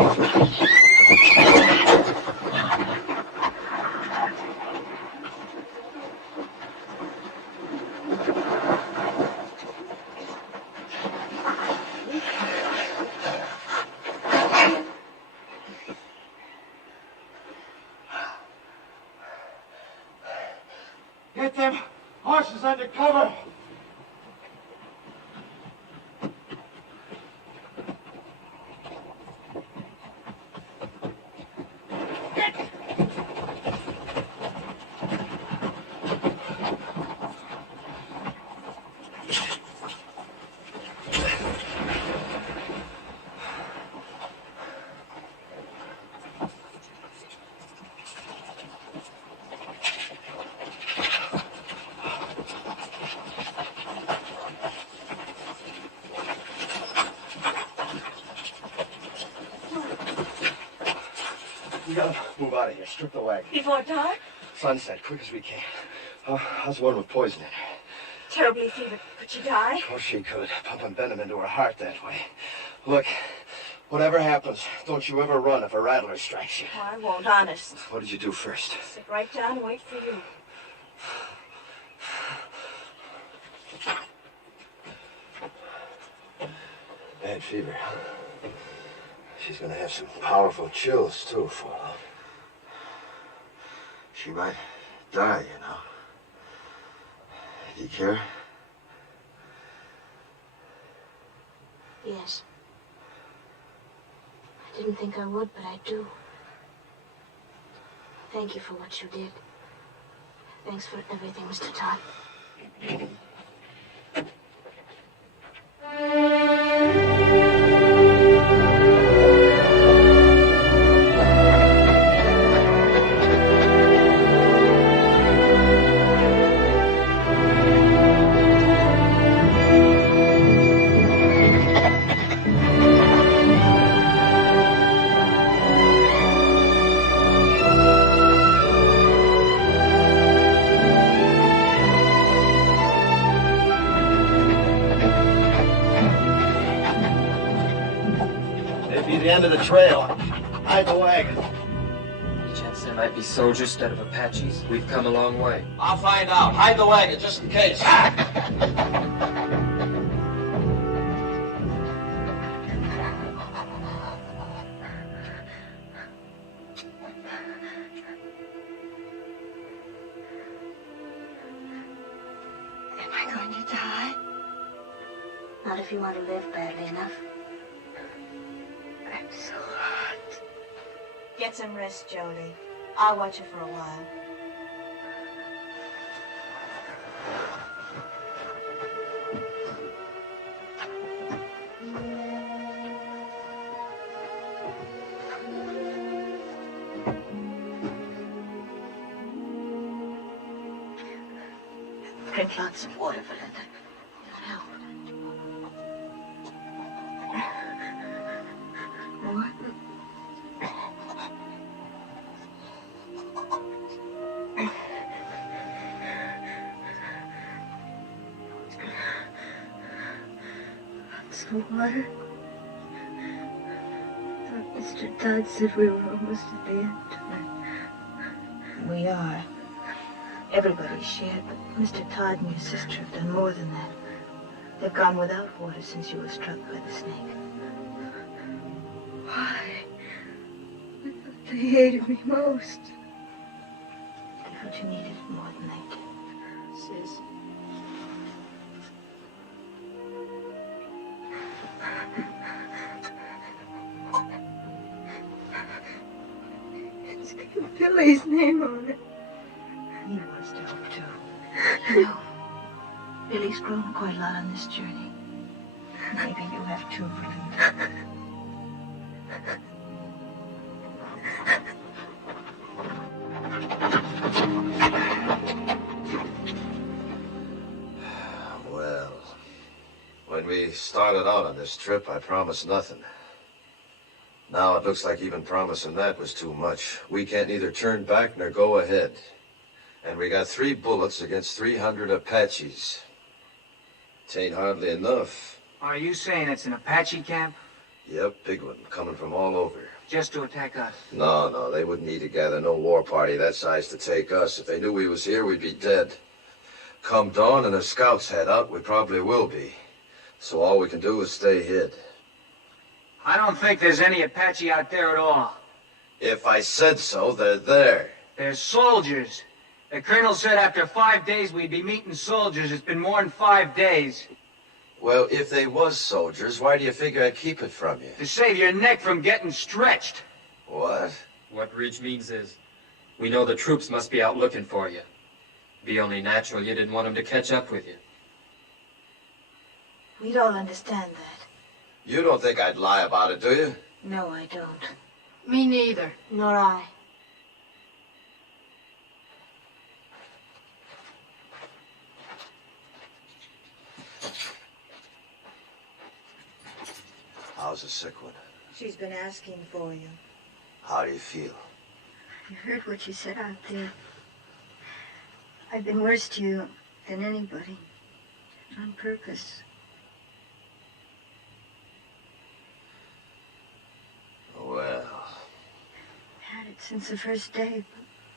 Get them horses under cover. We gotta move out of here. Strip the wagon. Before dark? Sunset, quick as we can. How's the one with poison in her? Terribly fevered. Could she die? Of course she could. Pumping venom into her heart that way. Look, whatever happens, don't you ever run if a rattler strikes you. Oh, I won't, honest. What did you do first? Sit right down and wait for you. Bad fever. She's gonna have some powerful chills, too, for long. She might die, you know. Do you care? Yes. I didn't think I would, but I do. Thank you for what you did. Thanks for everything, Mr. Todd. End of the trail. Hide the wagon. Any chance there might be soldiers instead of Apaches? We've come a long way. I'll find out. Hide the wagon, just in case. Am I going to die? Not if you want to live badly enough. I'm so hot. Get some rest, Jolie. I'll watch you for a while. Drink lots of water, Belinda. It'll help. More? Some water. Thought Mr. Todd said we were almost at the end. We are. Everybody's shared, but Mr. Todd and your sister have done more than that. They've gone without water since you were struck by the snake. Why? I thought they hated me most. They felt you needed it more than they did. Sis. It's got Billy's name on it. He wants to help, too. You know, Billy's grown quite a lot on this journey. Maybe you have too, Belinda. Well, when we started out on this trip, I promised nothing. Now it looks like even promising that was too much. We can't neither turn back nor go ahead. And we got 3 bullets against 300 Apaches. It ain't hardly enough. Are you saying it's an Apache camp? Yep, big one, coming from all over. Just to attack us? No, they wouldn't need to gather no war party that size to take us. If they knew we was here, we'd be dead. Come dawn and the scouts head out, we probably will be. So all we can do is stay hid. I don't think there's any Apache out there at all. If I said so, they're there. They're soldiers. The colonel said after 5 days we'd be meeting soldiers. It's been more than 5 days. Well, if they was soldiers, why do you figure I'd keep it from you? To save your neck from getting stretched. What? What Ridge means is, we know the troops must be out looking for you. Be only natural you didn't want them to catch up with you. We don't understand that. You don't think I'd lie about it, do you? No, I don't. Me neither. Nor I. How's the sick one? She's been asking for you. How do you feel? You heard what she said out there. I've been worse to you than anybody. On purpose. Well... Had it since the first day,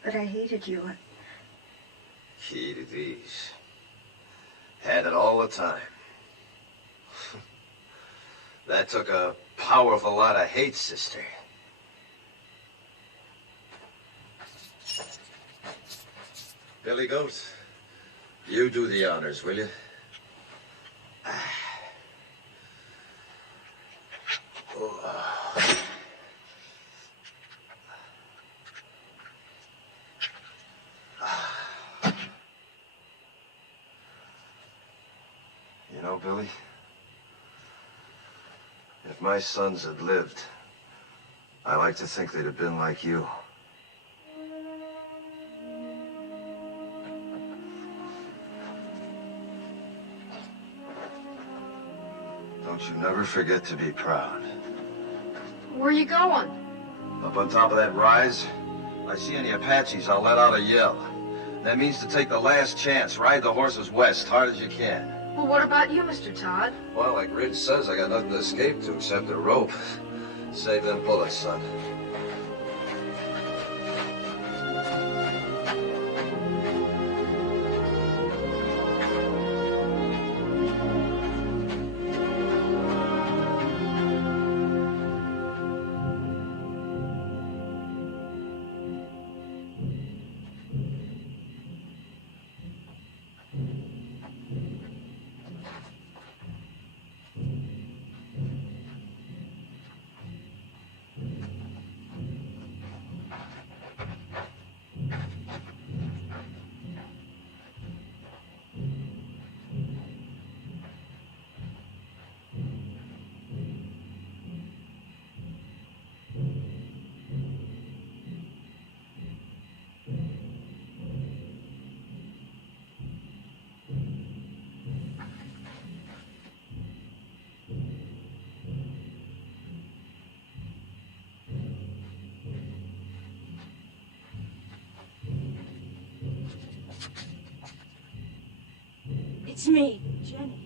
but I hated you. Key to these. Had it all the time. That took a powerful lot of hate, sister. Billy Goat, you do the honors, will you? You know, Billy, if my sons had lived, I like to think they'd have been like you. Don't you never forget to be proud. Where you going? Up on top of that rise, I see any Apaches, I'll let out a yell. That means to take the last chance, ride the horses west, hard as you can. Well, what about you, Mr. Todd? Well, like Ridge says, I got nothing to escape to except a rope. Save them bullets, son. It's me, Jenny.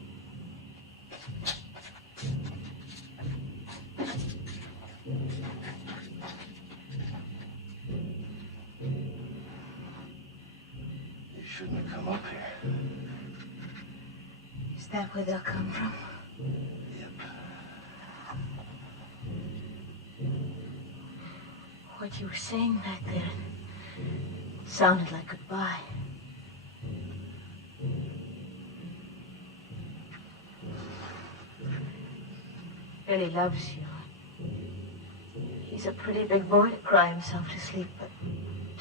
You shouldn't have come up here. Is that where they'll come from? Yep. What you were saying back there sounded like goodbye. Billy loves you. He's a pretty big boy to cry himself to sleep, but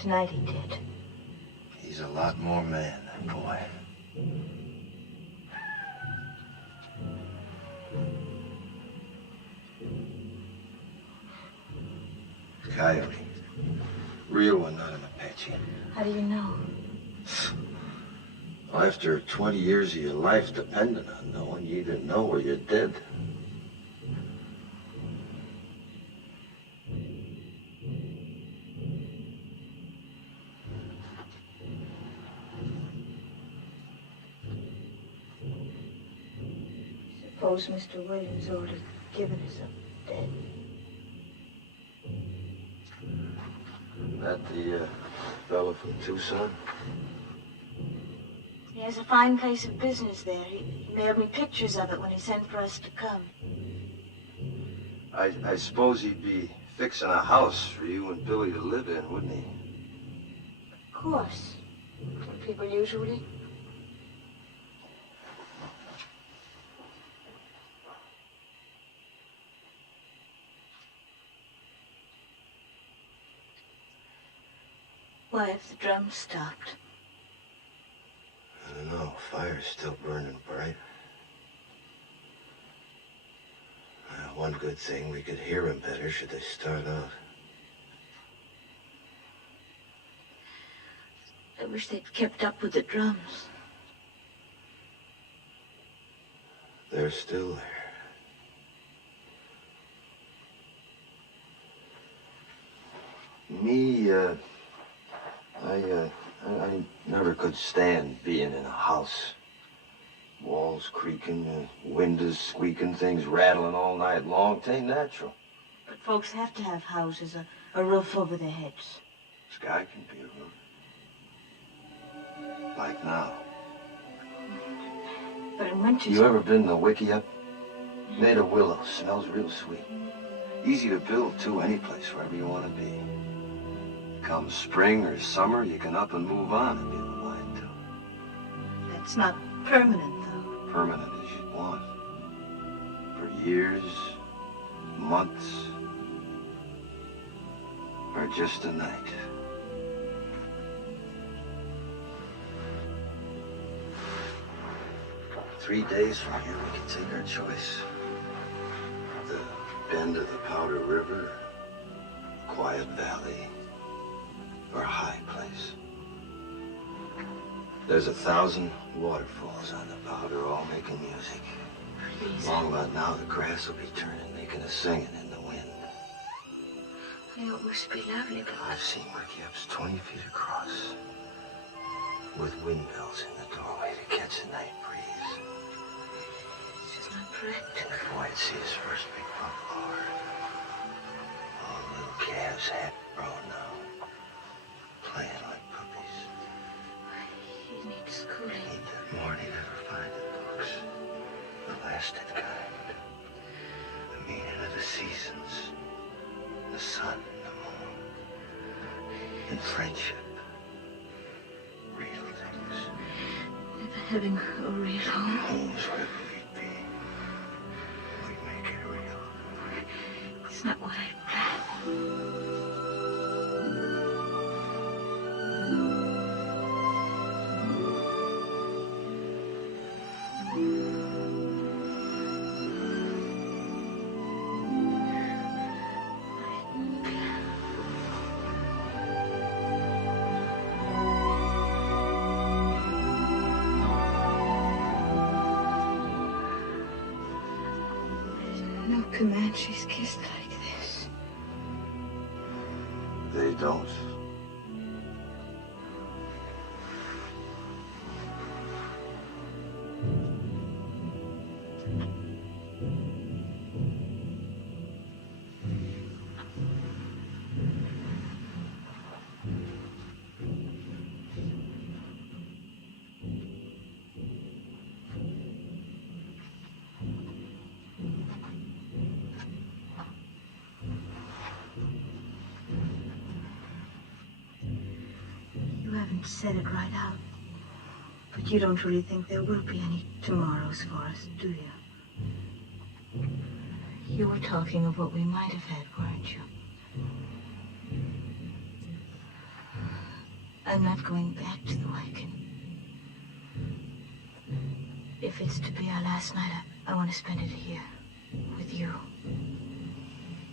tonight he did. He's a lot more man than boy. Coyote. Real one, not an Apache. How do you know? After 20 years of your life depending on knowing, you either know or you're dead. Suppose Mr. Williams ordered giving us up. dead. That the fellow from Tucson? He has a fine place of business there. He mailed me pictures of it when he sent for us to come. I suppose he'd be fixing a house for you and Billy to live in, wouldn't he? Of course. People usually. Why have the drums stopped? I don't know. Fire's still burning bright. One good thing, we could hear him better should they start out. I wish they'd kept up with the drums. They're still there. Me, I never could stand being in a house. Walls creaking, windows squeaking, things rattling all night long. It ain't natural. But folks have to have houses, a roof over their heads. Sky can be a roof. Like now. But in winter... You ever been to Wickiup? Made of willow. Smells real sweet. Easy to build, too, any place, wherever you want to be. Come spring or summer, you can up and move on if you have a mind to. That's not permanent, though. Permanent as you'd want. For years, months, or just a night. Three days from here, we can take our choice. The bend of the Powder River, quiet valley, or a high place. There's 1,000 waterfalls on the Powder, all making music. Please. Long about now, the grass will be turning, making a singing in the wind. They all must be lovely, but I've seen Wickiups 20 feet across, with windmills in the doorway to catch the night breeze. it's just not practical. And if White see his first big buffalo herd, all the little calves half grown now, playing like puppies. He needs schooling. Need that more than he'd ever find in books. The lasted kind. The meaning of the seasons. The sun and the moon. And friendship. Real things. Never having a real home. Homes wherever we'd be. We'd make it real. It's not what I planned. No Comanches kissed like this. They don't. You haven't said it right out. But you don't really think there will be any tomorrows for us, do you? You were talking of what we might have had, weren't you? I'm not going back to the wagon. If it's to be our last night, I want to spend it here, with you.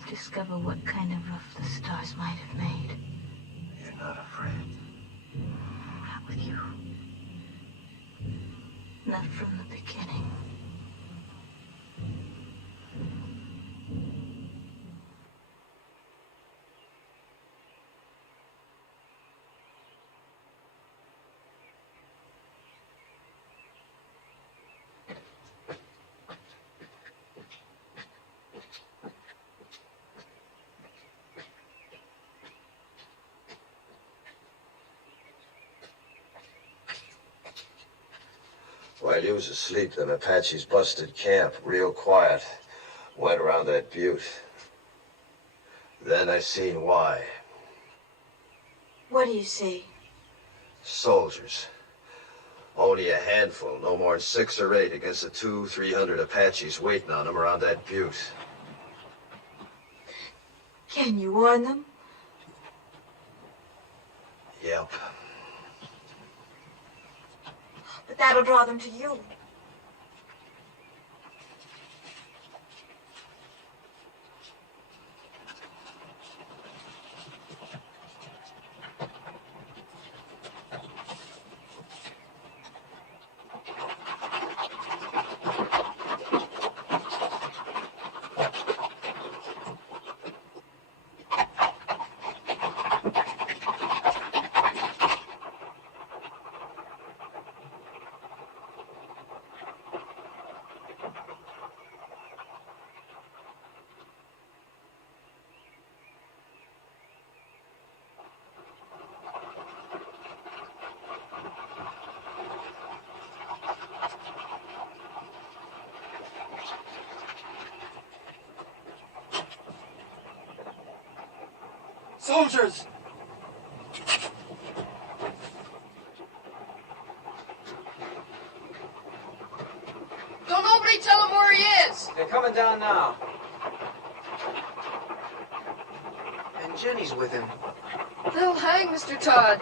Discover what kind of roof the stars might have made. You're not afraid. Not with you. Not from the beginning. While you was asleep, them Apaches busted camp, real quiet. Went around that butte. Then I seen why. What do you see? Soldiers. Only a handful, no more than 6 or 8 against the 200-300 Apaches waiting on them around that butte. Can you warn them? Yep. But that'll draw them to you. Soldiers! Don't nobody tell him where he is! They're coming down now. And Jenny's with him. They'll hang Mr. Todd.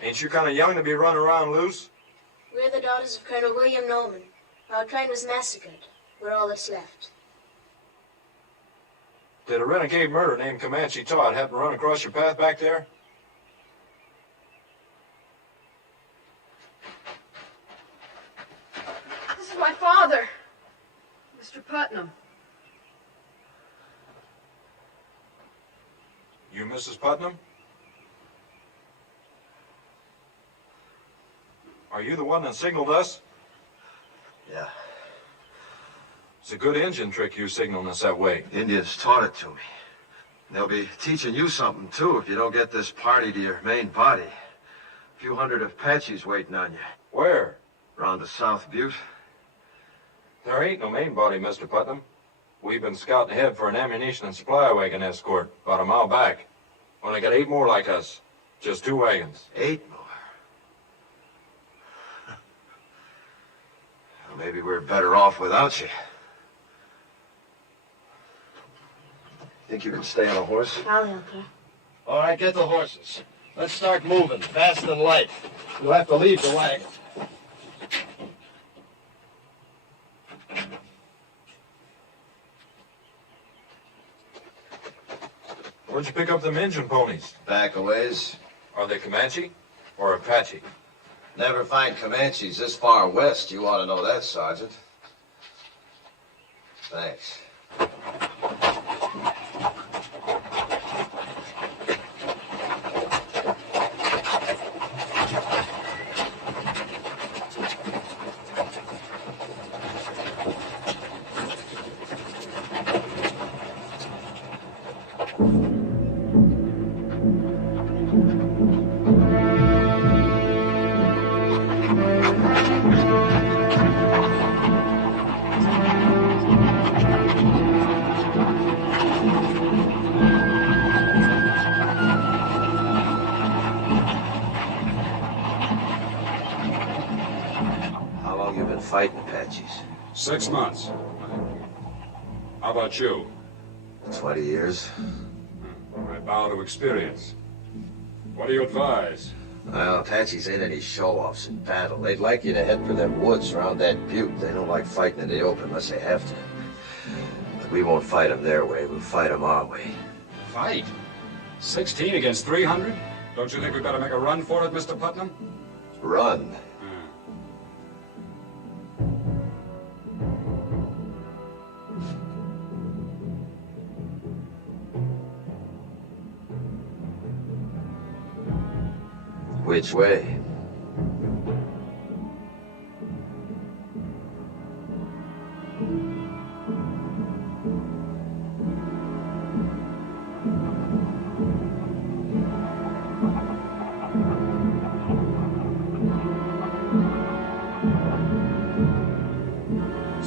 Ain't you kind of young to be running around loose? We're the daughters of Colonel William Norman. Our train was massacred. We're all that's left. Did a renegade murderer named Comanche Todd happen to run across your path back there? This is my father, Mr. Putnam. You Mrs. Putnam? Are you the one that signaled us? Yeah. It's a good engine trick you signaling us that way. Indians taught it to me. They'll be teaching you something, too, if you don't get this party to your main body. A few hundred Apaches waiting on you. Where? Around the South Butte. There ain't no main body, Mr. Putnam. We've been scouting ahead for an ammunition and supply wagon escort about a mile back. Only got 8 more like us. Just 2 wagons. 8 more? Well, maybe we're better off without you. Think you can stay on a horse? I'll help her. All right, get the horses. Let's start moving, fast and light. You'll have to leave the wagon. Where'd you pick up them engine ponies? Back a ways. Are they Comanche or Apache? Never find Comanches this far west. You ought to know that, Sergeant. Thanks. Fighting Apaches. 6 months. How about you? 20 years. I bow to experience. What do you advise? Well, Apaches ain't any show-offs in battle. They'd like you to head for them woods around that butte. They don't like fighting in the open unless they have to. But we won't fight them their way. We'll fight them our way. Fight? 16 against 300? Don't you think we better make a run for it, Mr. Putnam? Run? Which way?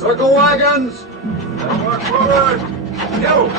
Circle wagons! And work forward! You!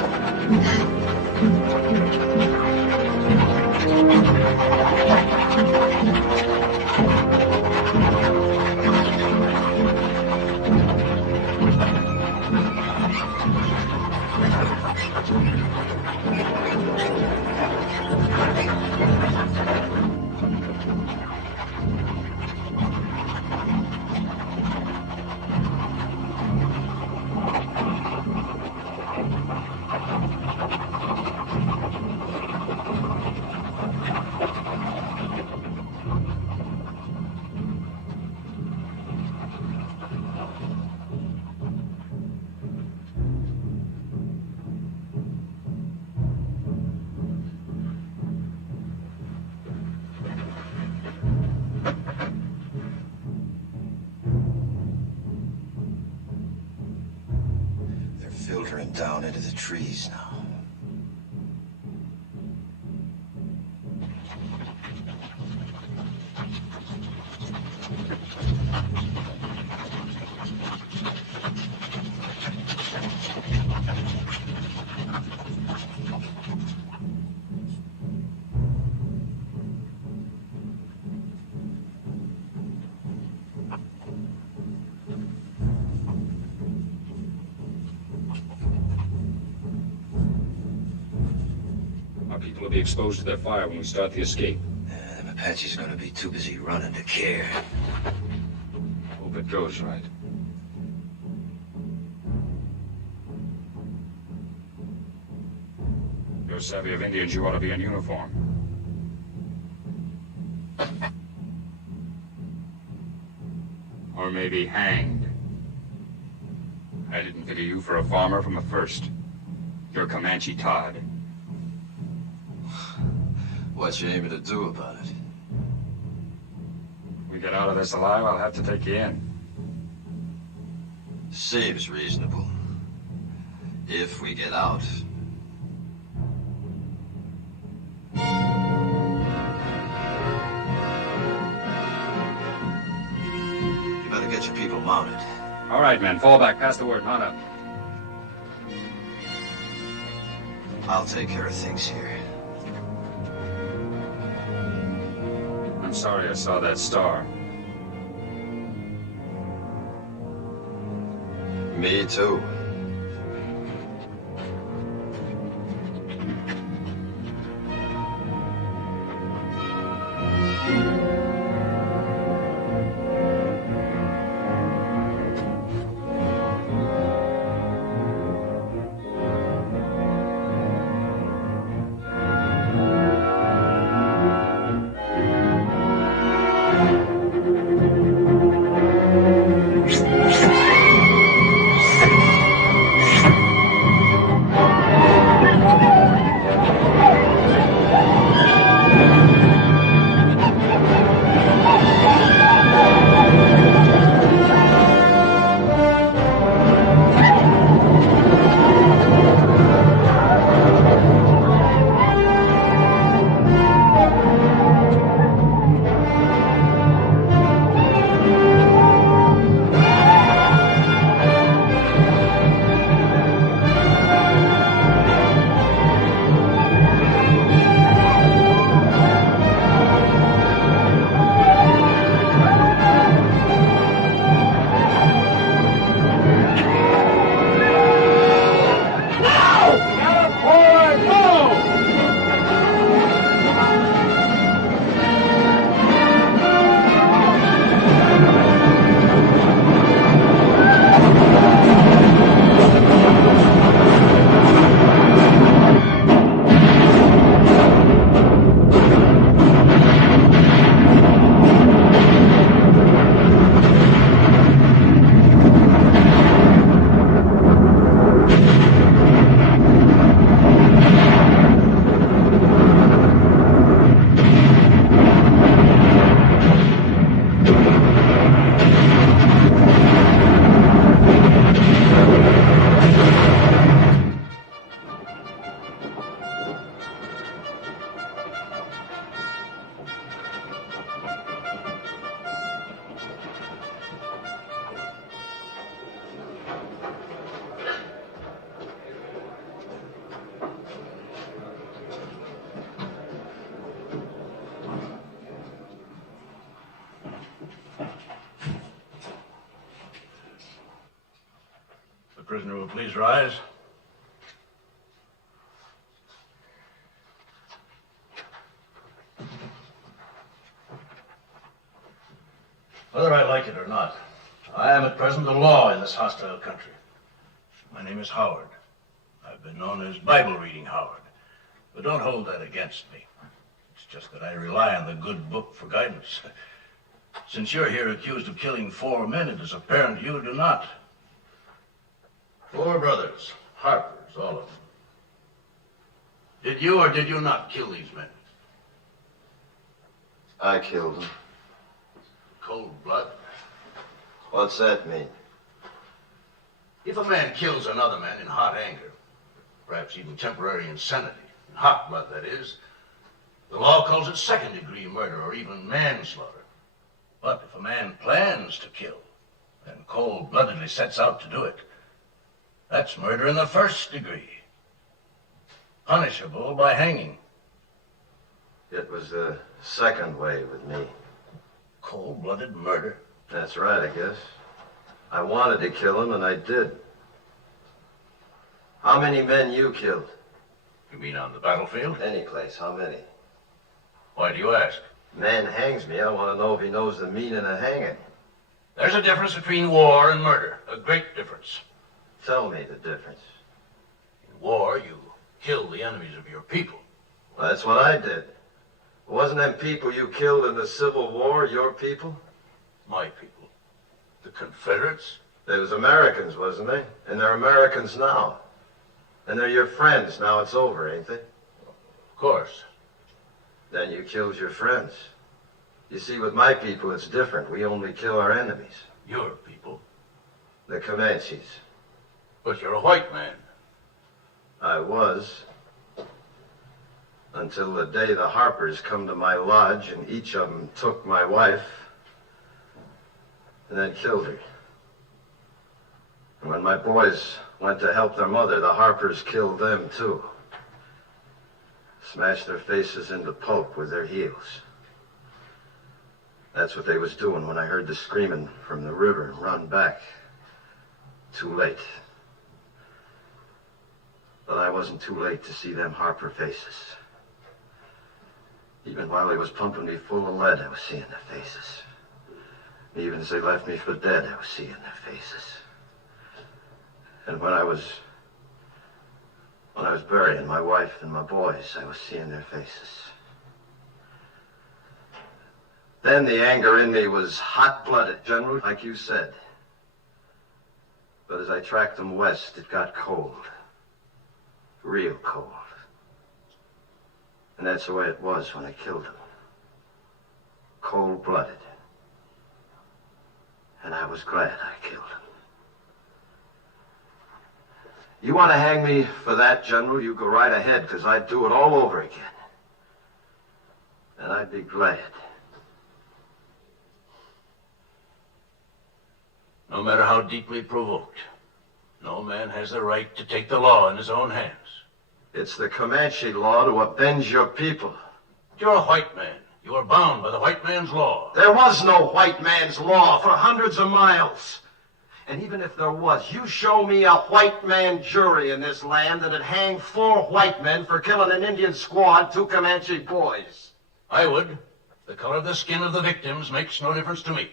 Filtering down into the trees now. Our people will be exposed to their fire when we start the escape. The Apache's gonna be too busy running to care. Hope it goes right. You're savvy of Indians, you ought to be in uniform. Or maybe hanged. I didn't figure you for a farmer from the first. You're Comanche Todd. What you aiming to do about it? We get out of this alive, I'll have to take you in. Seems reasonable. If we get out. You better get your people mounted. All right, men, fall back. Pass the word. Mount up. I'll take care of things here. I'm sorry I saw that star. Me too. prisoner will please rise. Whether I like it or not, I am at present the law in this hostile country. My name is Howard. I've been known as Bible-reading Howard, but don't hold that against me. It's just that I rely on the good book for guidance. Since you're here accused of killing 4 men, it is apparent you do not. 4 brothers, Harpers, all of them. Did you or did you not kill these men? I killed them. Cold blood? What's that mean? If a man kills another man in hot anger, perhaps even temporary insanity, in hot blood that is, the law calls it second-degree murder or even manslaughter. But if a man plans to kill and cold-bloodedly sets out to do it, that's murder in the first degree, punishable by hanging. It was the second way with me. Cold-blooded murder? That's right, I guess. I wanted to kill him, and I did. How many men you killed? You mean on the battlefield? Any place, how many? Why do you ask? Man hangs me, I want to know if he knows the meaning of hanging. There's a difference between war and murder, a great difference. Tell me the difference. In war, you kill the enemies of your people. Well, that's what I did. Wasn't them people you killed in the Civil War your people? My people. The Confederates? They was Americans, wasn't they? And they're Americans now. And they're your friends. Now it's over, ain't they? Of course. Then you killed your friends. You see, with my people, it's different. We only kill our enemies. Your people? The Comanches. But you're a white man. I was. Until the day the Harpers come to my lodge and each of them took my wife and then killed her. And when my boys went to help their mother, the Harpers killed them too. Smashed their faces into pulp with their heels. That's what they was doing when I heard the screaming from the river and run back. Too late. But I wasn't too late to see them Harper faces. Even while they was pumping me full of lead, I was seeing their faces. Even as they left me for dead, I was seeing their faces. And when I was burying my wife and my boys, I was seeing their faces. Then the anger in me was hot-blooded, General, like you said. But as I tracked them west, it got cold. Real cold. And that's the way it was when I killed him. Cold-blooded. And I was glad I killed him. You want to hang me for that, General, you go right ahead, because I'd do it all over again. And I'd be glad. No matter how deeply provoked, no man has the right to take the law in his own hands. It's the Comanche law to avenge your people. You're a white man. You are bound by the white man's law. There was no white man's law for hundreds of miles. And even if there was, you show me a white man jury in this land that'd hang 4 white men for killing an Indian squad, 2 Comanche boys. I would. The color of the skin of the victims makes no difference to me.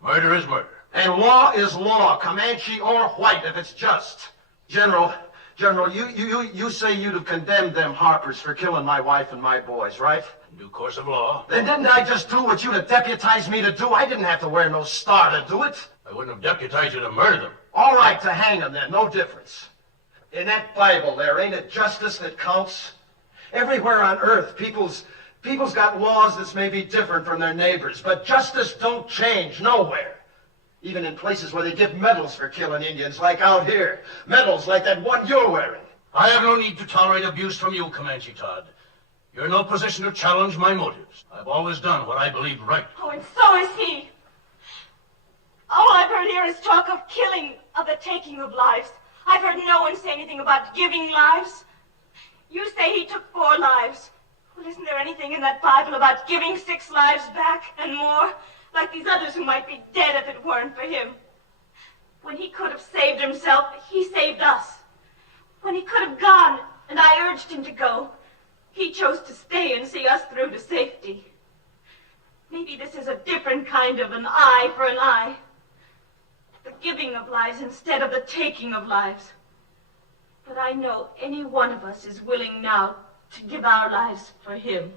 Murder is murder. And law is law, Comanche or white, if it's just. General, you say you'd have condemned them Harpers for killing my wife and my boys, right? In due course of law. Then didn't I just do what you'd have deputized me to do? I didn't have to wear no star to do it. I wouldn't have deputized you to murder them. All right, to hang them then, no difference. In that Bible there, ain't it justice that counts? Everywhere on earth, people's got laws that's maybe different from their neighbors, but justice don't change nowhere. Even in places where they give medals for killing Indians, like out here. Medals like that one you're wearing. I have no need to tolerate abuse from you, Comanche Todd. You're in no position to challenge my motives. I've always done what I believe right. Oh, and so is he. All I've heard here is talk of killing, of the taking of lives. I've heard no one say anything about giving lives. You say he took 4 lives. Well, isn't there anything in that Bible about giving 6 lives back and more? Like these others who might be dead if it weren't for him. When he could have saved himself, he saved us. When he could have gone, and I urged him to go, he chose to stay and see us through to safety. Maybe this is a different kind of an eye for an eye. The giving of lives instead of the taking of lives. But I know any one of us is willing now to give our lives for him.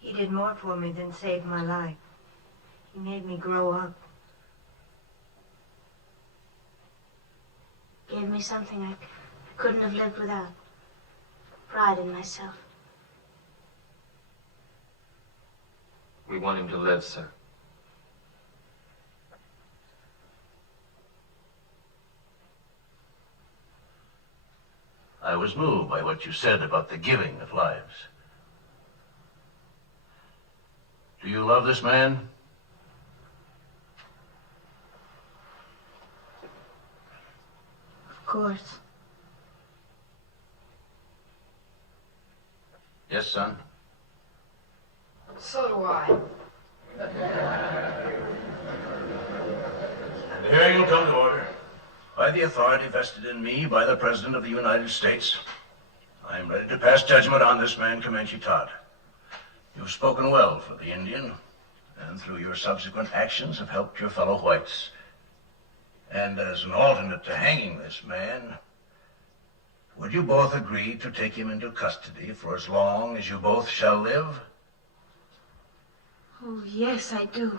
He did more for me than save my life. He made me grow up. Gave me something I couldn't have lived without. Pride in myself. We want him to live, sir. I was moved by what you said about the giving of lives. Do you love this man? Of course. Yes, son? So do I. The hearing will come to order. By the authority vested in me by the President of the United States, I am ready to pass judgment on this man, Comanche Todd. You've spoken well for the Indian, and through your subsequent actions have helped your fellow whites. And as an alternate to hanging this man, would you both agree to take him into custody for as long as you both shall live? Oh, yes, I do.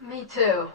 Me too.